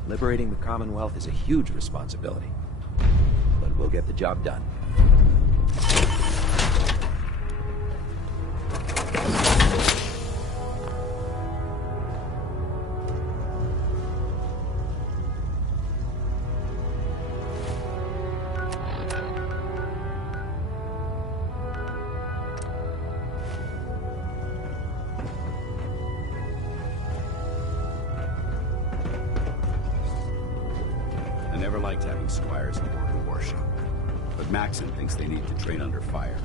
Liberating the Commonwealth is a huge responsibility, but we'll get the job done. I never liked having squires aboard a warship, but Maxon thinks they need to train under fire.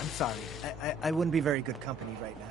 I'm sorry. I wouldn't be very good company right now.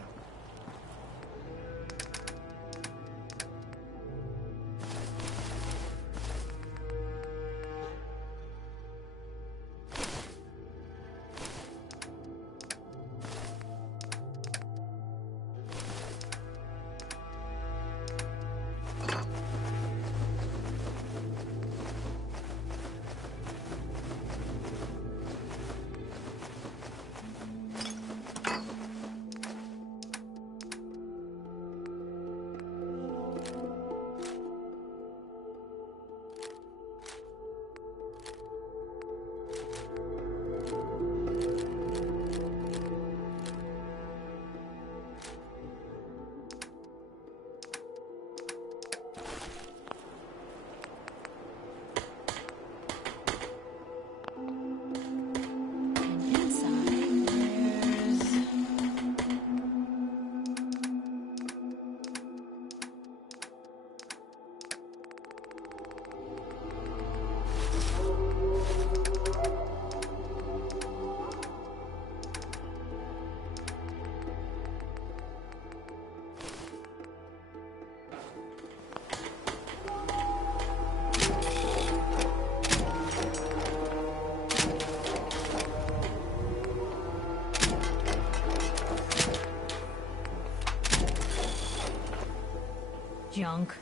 Junk.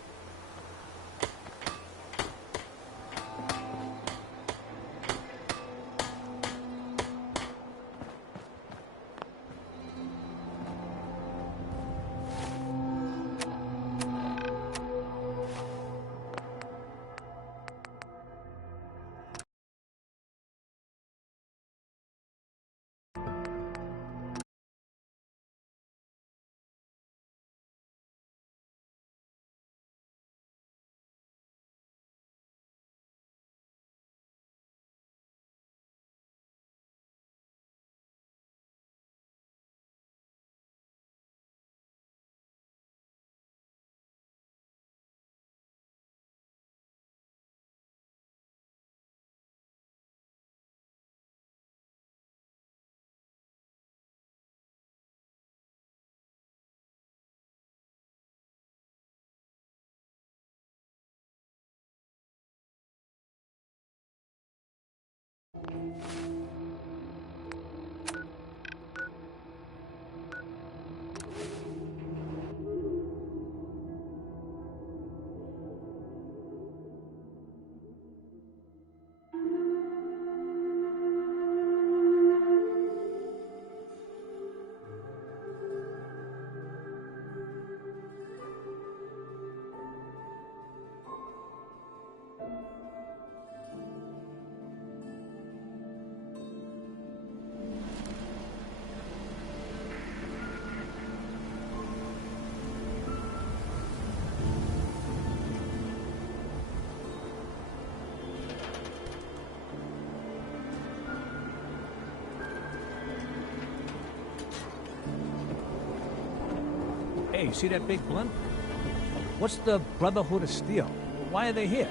Hey, see that big blimp? What's the Brotherhood of Steel? Why are they here?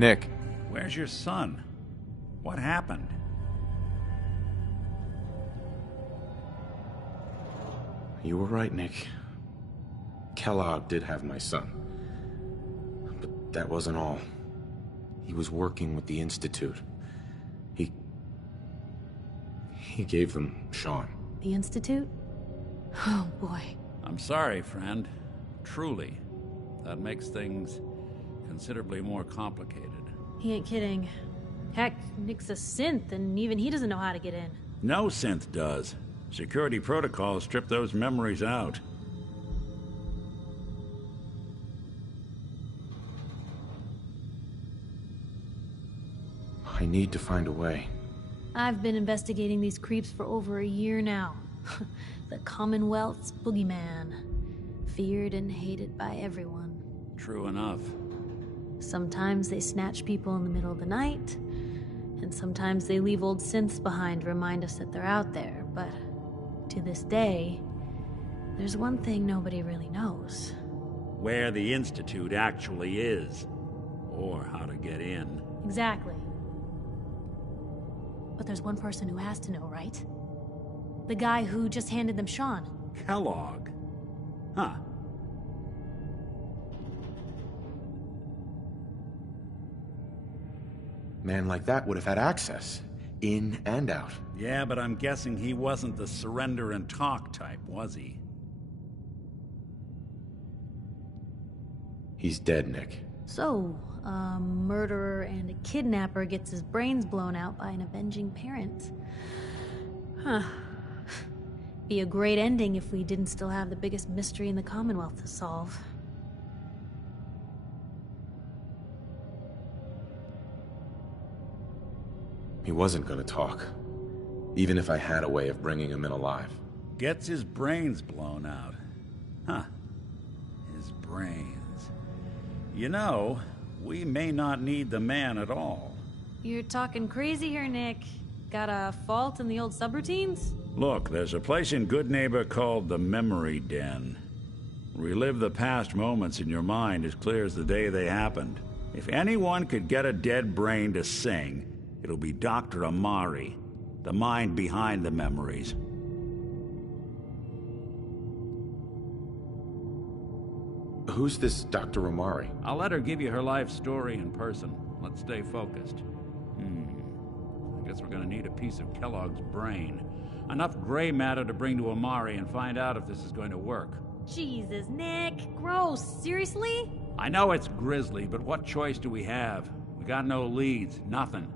Nick. Where's your son? What happened? You were right, Nick. Kellogg did have my son. But that wasn't all. He was working with the Institute. He gave them Sean. The Institute? Oh, boy. I'm sorry, friend. Truly. That makes things considerably more complicated. He ain't kidding. Heck, Nick's a synth, and even he doesn't know how to get in. No synth does. Security protocols strip those memories out. I need to find a way. I've been investigating these creeps for over a year now. The Commonwealth's boogeyman. Feared and hated by everyone. True enough. Sometimes they snatch people in the middle of the night, and sometimes they leave old synths behind to remind us that they're out there, but to this day, there's one thing nobody really knows. Where the Institute actually is. Or how to get in. Exactly. But there's one person who has to know, right? The guy who just handed them Sean. Kellogg. Huh. Man like that would have had access. In and out. Yeah, but I'm guessing he wasn't the surrender and talk type, was he? He's dead, Nick. So, a murderer and a kidnapper gets his brains blown out by an avenging parent. Huh. Be a great ending if we didn't still have the biggest mystery in the Commonwealth to solve. He wasn't gonna talk. Even if I had a way of bringing him in alive. Gets his brains blown out. Huh. His brains. You know, we may not need the man at all. You're talking crazy here, Nick. Got a fault in the old subroutines? Look, there's a place in Good Neighbor called the Memory Den. Relive the past moments in your mind as clear as the day they happened. If anyone could get a dead brain to sing, it'll be Dr. Amari, the mind behind the memories. Who's this Dr. Amari? I'll let her give you her life story in person. Let's stay focused. I guess we're gonna need a piece of Kellogg's brain. Enough gray matter to bring to Amari and find out if this is going to work. Jesus, Nick. Gross. Seriously? I know it's grisly, but what choice do we have? We got no leads, nothing.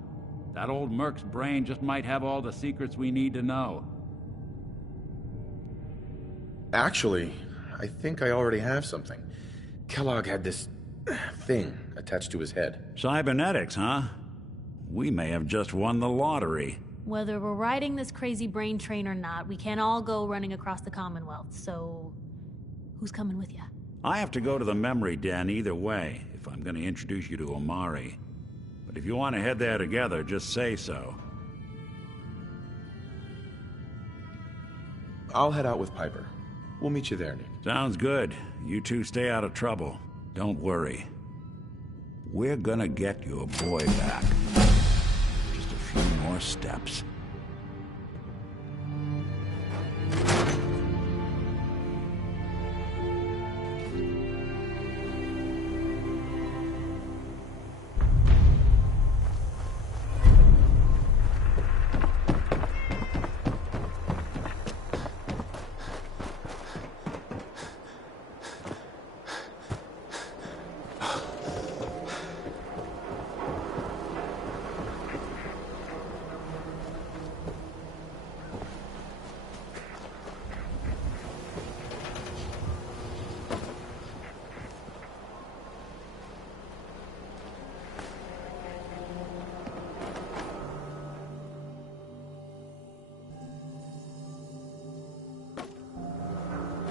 That old Merc's brain just might have all the secrets we need to know. Actually, I think I already have something. Kellogg had this thing attached to his head. Cybernetics, huh? We may have just won the lottery. Whether we're riding this crazy brain train or not, we can't all go running across the Commonwealth, so who's coming with you? I have to go to the Memory Den either way, if I'm going to introduce you to Amari. But if you want to head there together, just say so. I'll head out with Piper. We'll meet you there, Nick. Sounds good. You two stay out of trouble. Don't worry. We're gonna get your boy back. Just a few more steps.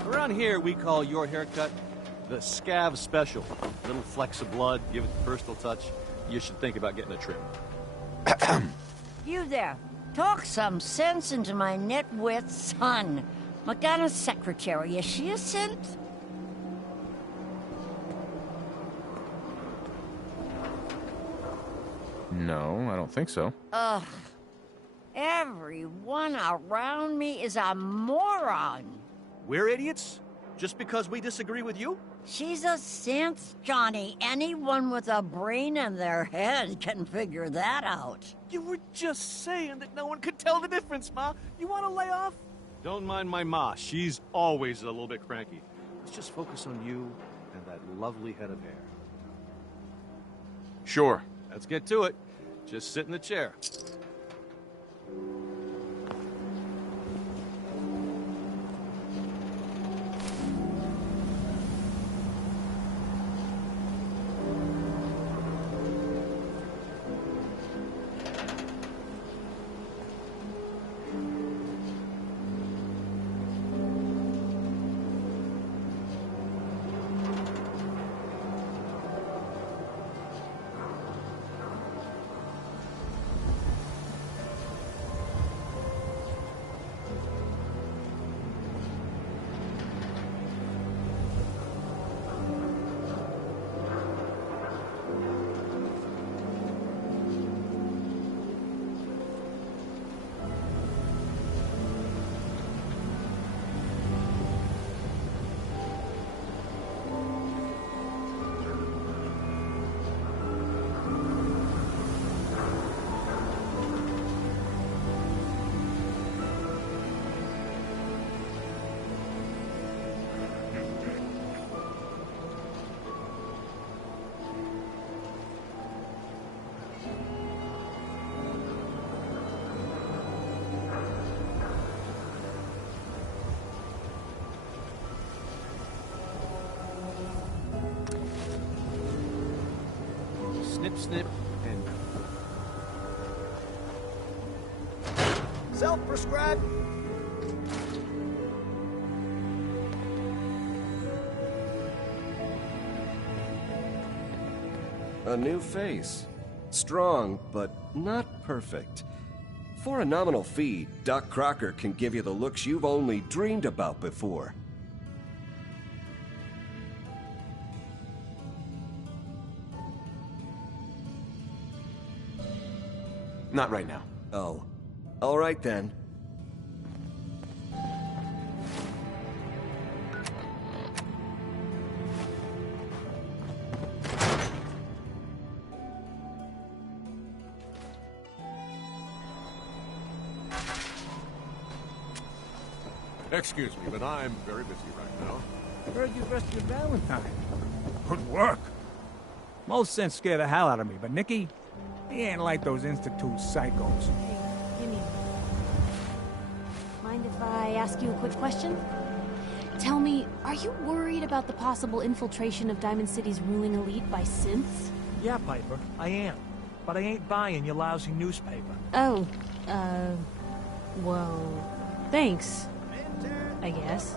Around here, we call your haircut the scav special. Little flecks of blood, give it the personal touch. You should think about getting a trim. You there. Talk some sense into my nitwit son. Morgana's secretary, is she a synth? No, I don't think so. Ugh. Everyone around me is a moron. We're idiots? Just because we disagree with you? She's a synth, Johnny. Anyone with a brain in their head can figure that out. You were just saying that no one could tell the difference, Ma. You want to lay off? Don't mind my Ma. She's always a little bit cranky. Let's just focus on you and that lovely head of hair. Sure. Let's get to it. Just sit in the chair. Snip, snip, and... Self-prescribed. A new face. Strong, but not perfect. For a nominal fee, Doc Crocker can give you the looks you've only dreamed about before. Not right now. Oh. All right then. Excuse me, but I'm very busy right now. Heard you rested your Valentine. Good work. Most synths scare the hell out of me, but Nicky, he ain't like those Institute psychos. Hey, give me. Mind if I ask you a quick question? Tell me, are you worried about the possible infiltration of Diamond City's ruling elite by synths? Yeah, Piper, I am. But I ain't buying your lousy newspaper. Oh, well, thanks. I guess.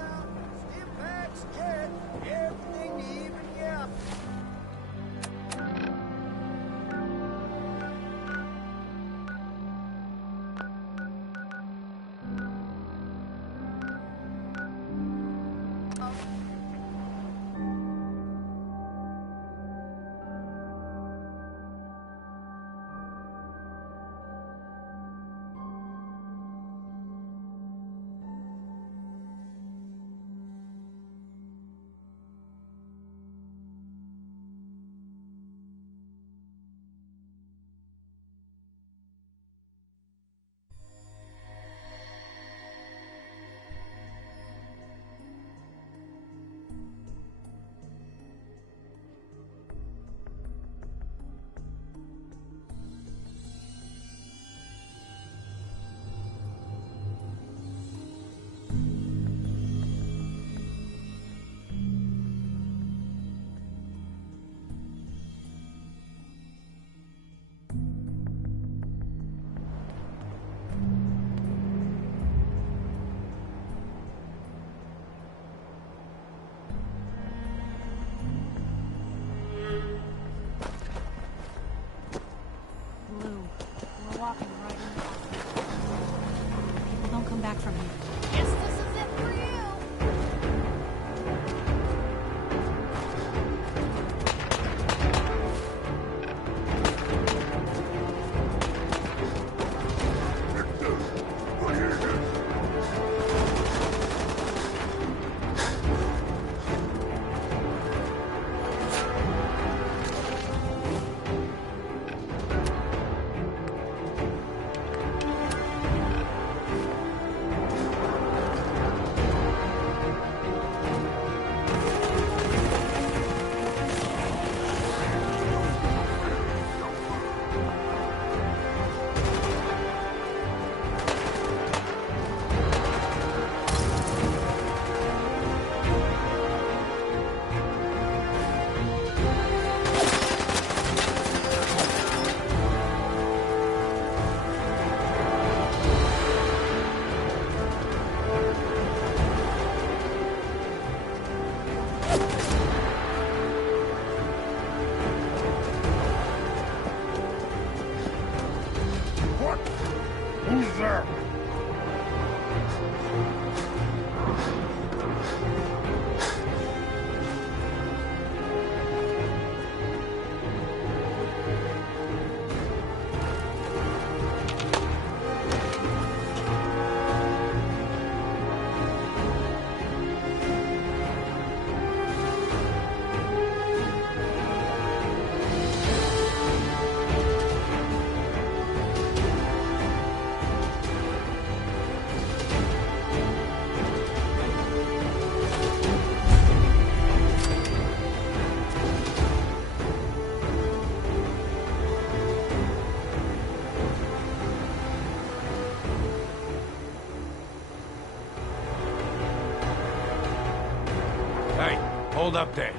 Hey, hold up there.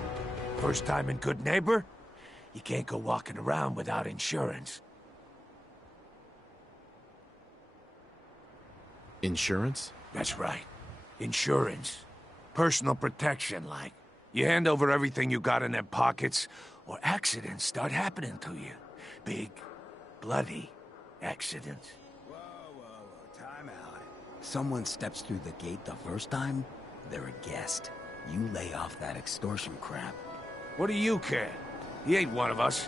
First time in Good Neighbor? You can't go walking around without insurance. Insurance? That's right. Insurance. Personal protection, like. You hand over everything you got in them pockets, or accidents start happening to you. Big, bloody accidents. Time out. Someone steps through the gate the first time, they're a guest. You lay off that extortion crap. What do you care? He ain't one of us.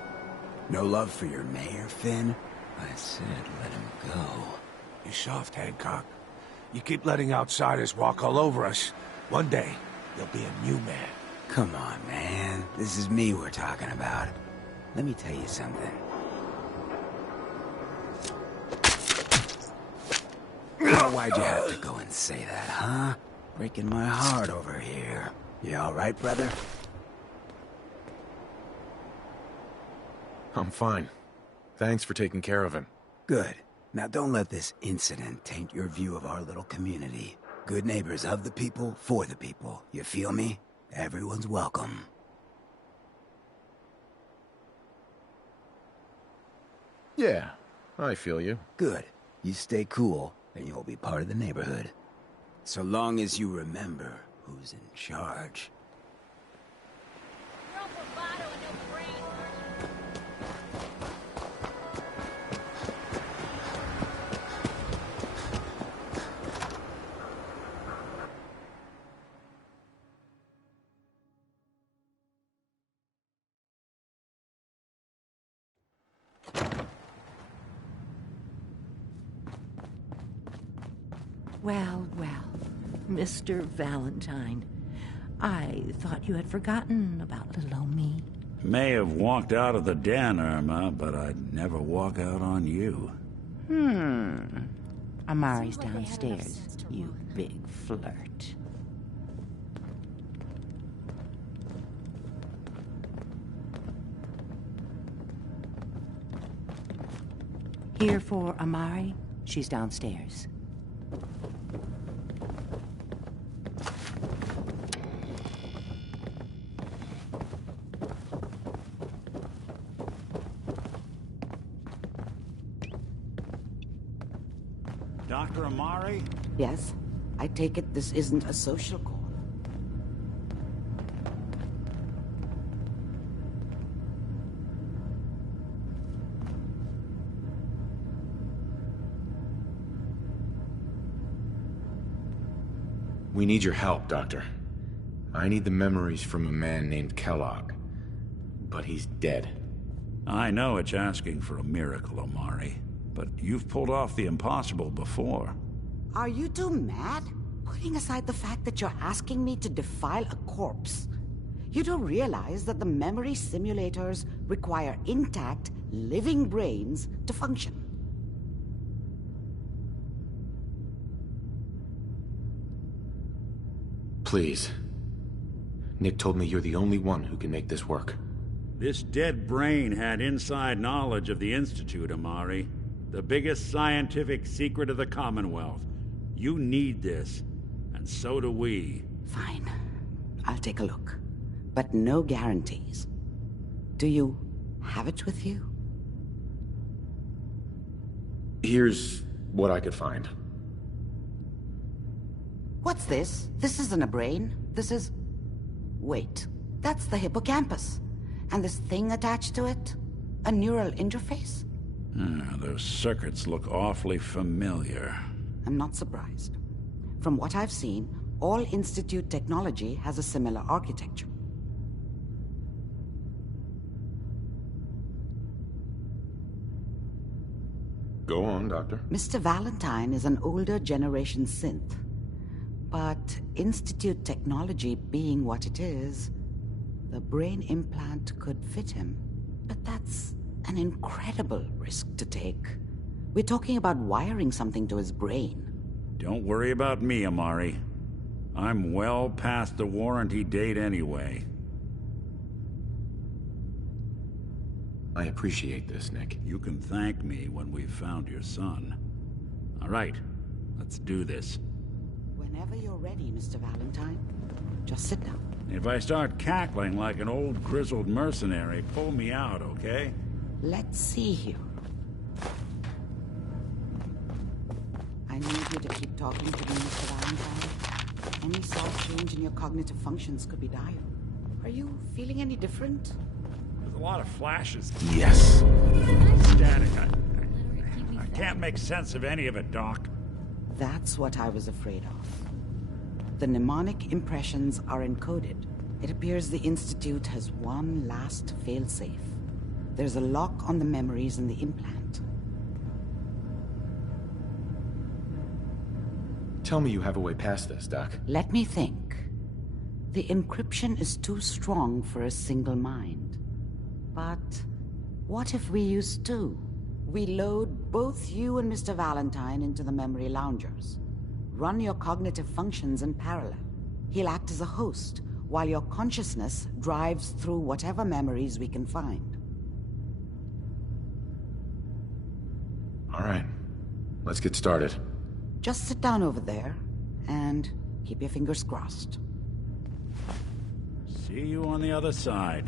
No love for your mayor, Finn? I said let him go. You're soft, Hancock. You keep letting outsiders walk all over us. One day, you'll be a new man. Come on, man. This is me we're talking about. Let me tell you something. Why'd you have to go and say that, huh? Breaking my heart over here. You all right, brother? I'm fine. Thanks for taking care of him. Good. Now don't let this incident taint your view of our little community. Good neighbors of the people, for the people. You feel me? Everyone's welcome. Yeah, I feel you. Good. You stay cool, and you'll be part of the neighborhood. So long as you remember who's in charge. Well, well, Mr. Valentine. I thought you had forgotten about little old me. May have walked out of the den, Irma, but I'd never walk out on you. Amari's downstairs, you big flirt. Here for Amari? She's downstairs. Dr. Amari? Yes? I take it this isn't a social call. We need your help, Doctor. I need the memories from a man named Kellogg. But he's dead. I know it's asking for a miracle, Amari. But you've pulled off the impossible before. Are you two mad? Putting aside the fact that you're asking me to defile a corpse, you do realize that the memory simulators require intact, living brains to function. Please. Nick told me you're the only one who can make this work. This dead brain had inside knowledge of the Institute, Amari. The biggest scientific secret of the Commonwealth. You need this, and so do we. Fine. I'll take a look. But no guarantees. Do you have it with you? Here's what I could find. What's this? This isn't a brain. This is... Wait. That's the hippocampus. And this thing attached to it? A neural interface? Those circuits look awfully familiar. I'm not surprised. From what I've seen, all Institute technology has a similar architecture. Go on, Doctor. Mr. Valentine is an older generation synth. But Institute technology being what it is, the brain implant could fit him. But that's an incredible risk to take. We're talking about wiring something to his brain. Don't worry about me, Amari. I'm well past the warranty date anyway. I appreciate this, Nick. You can thank me when we've found your son. All right, let's do this. Whenever you're ready, Mr. Valentine. Just sit down. If I start cackling like an old grizzled mercenary, pull me out, okay? Let's see here. I need you to keep talking to me, Mr. Valentine. Any slight change in your cognitive functions could be dire. Are you feeling any different? There's a lot of flashes. Yes. Static. I can't make sense of any of it, Doc. That's what I was afraid of. The mnemonic impressions are encoded. It appears the Institute has one last failsafe. There's a lock on the memories in the implant. Tell me you have a way past this, Doc. Let me think. The encryption is too strong for a single mind. But what if we use two? We load both you and Mr. Valentine into the memory loungers. Run your cognitive functions in parallel. He'll act as a host, while your consciousness drives through whatever memories we can find. All right. Let's get started. Just sit down over there, and keep your fingers crossed. See you on the other side.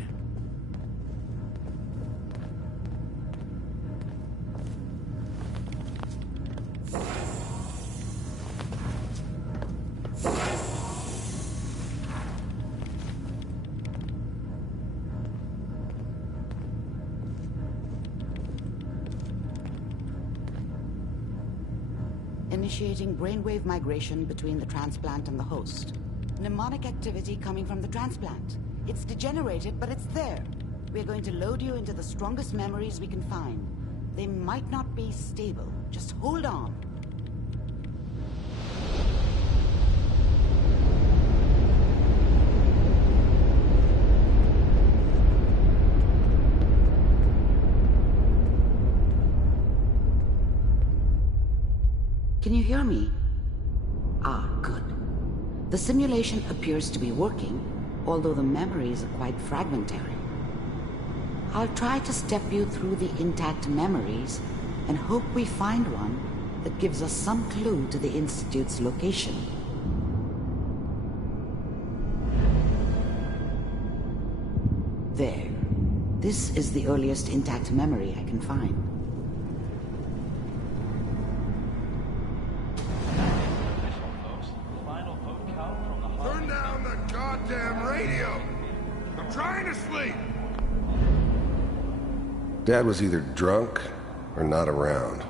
Initiating brainwave migration between the transplant and the host. Mnemonic activity coming from the transplant. It's degenerated, but it's there. We're going to load you into the strongest memories we can find. They might not be stable. Just hold on. Can you hear me? Ah, good. The simulation appears to be working, although the memories are quite fragmentary. I'll try to step you through the intact memories and hope we find one that gives us some clue to the Institute's location. There. This is the earliest intact memory I can find. Turn down the goddamn radio! I'm trying to sleep! Dad was either drunk or not around.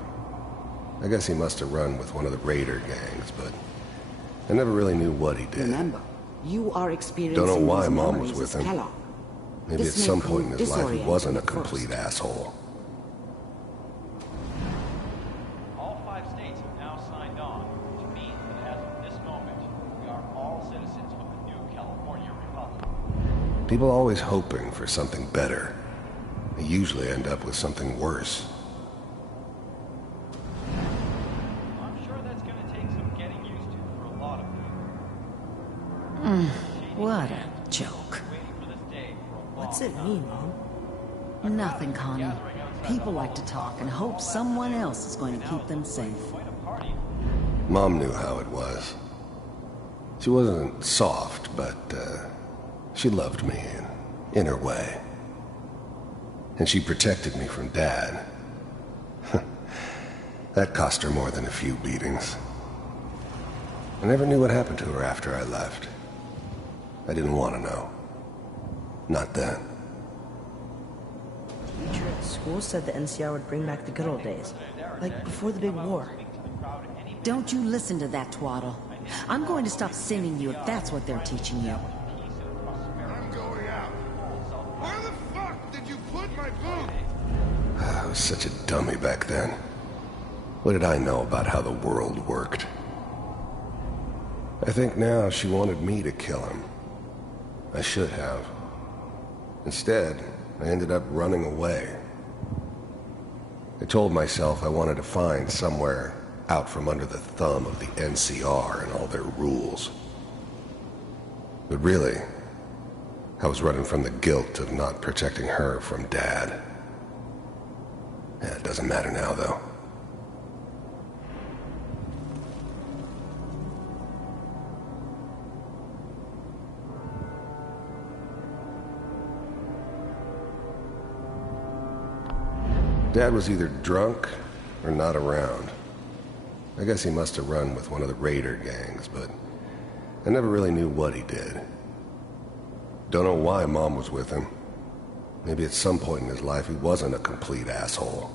I guess he must have run with one of the raider gangs, but I never really knew what he did. Remember, you are experiencing Don't know why these Mom was memories with as him. Kellogg. Maybe This at may some point in prove his life he wasn't a disorienting at complete first. asshole. All 5 states have now signed on, which means that as of this moment, we are all citizens of the new California Republic. People always hoping for something better. They usually end up with something worse. I'm sure that's going to take some getting used to for a lot of people. What a joke. What's it mean, Mom? Nothing, Connie. People like to talk and hope someone else is going to keep them safe. Mom knew how it was. She wasn't soft, but she loved me in her way. And she protected me from Dad. That cost her more than a few beatings. I never knew what happened to her after I left. I didn't want to know. Not then. The teacher at school said the NCR would bring back the good old days, like before the big war. Don't you listen to that twaddle. I'm going to stop sending you if that's what they're teaching you. I'm going out. Where the fuck did you put my boot? I was such a dummy back then. What did I know about how the world worked? I think now she wanted me to kill him. I should have. Instead, I ended up running away. I told myself I wanted to find somewhere out from under the thumb of the NCR and all their rules. But really, I was running from the guilt of not protecting her from Dad. Yeah, it doesn't matter now, though. Dad was either drunk or not around. I guess he must have run with one of the raider gangs, but I never really knew what he did. Don't know why Mom was with him. Maybe at some point in his life he wasn't a complete asshole.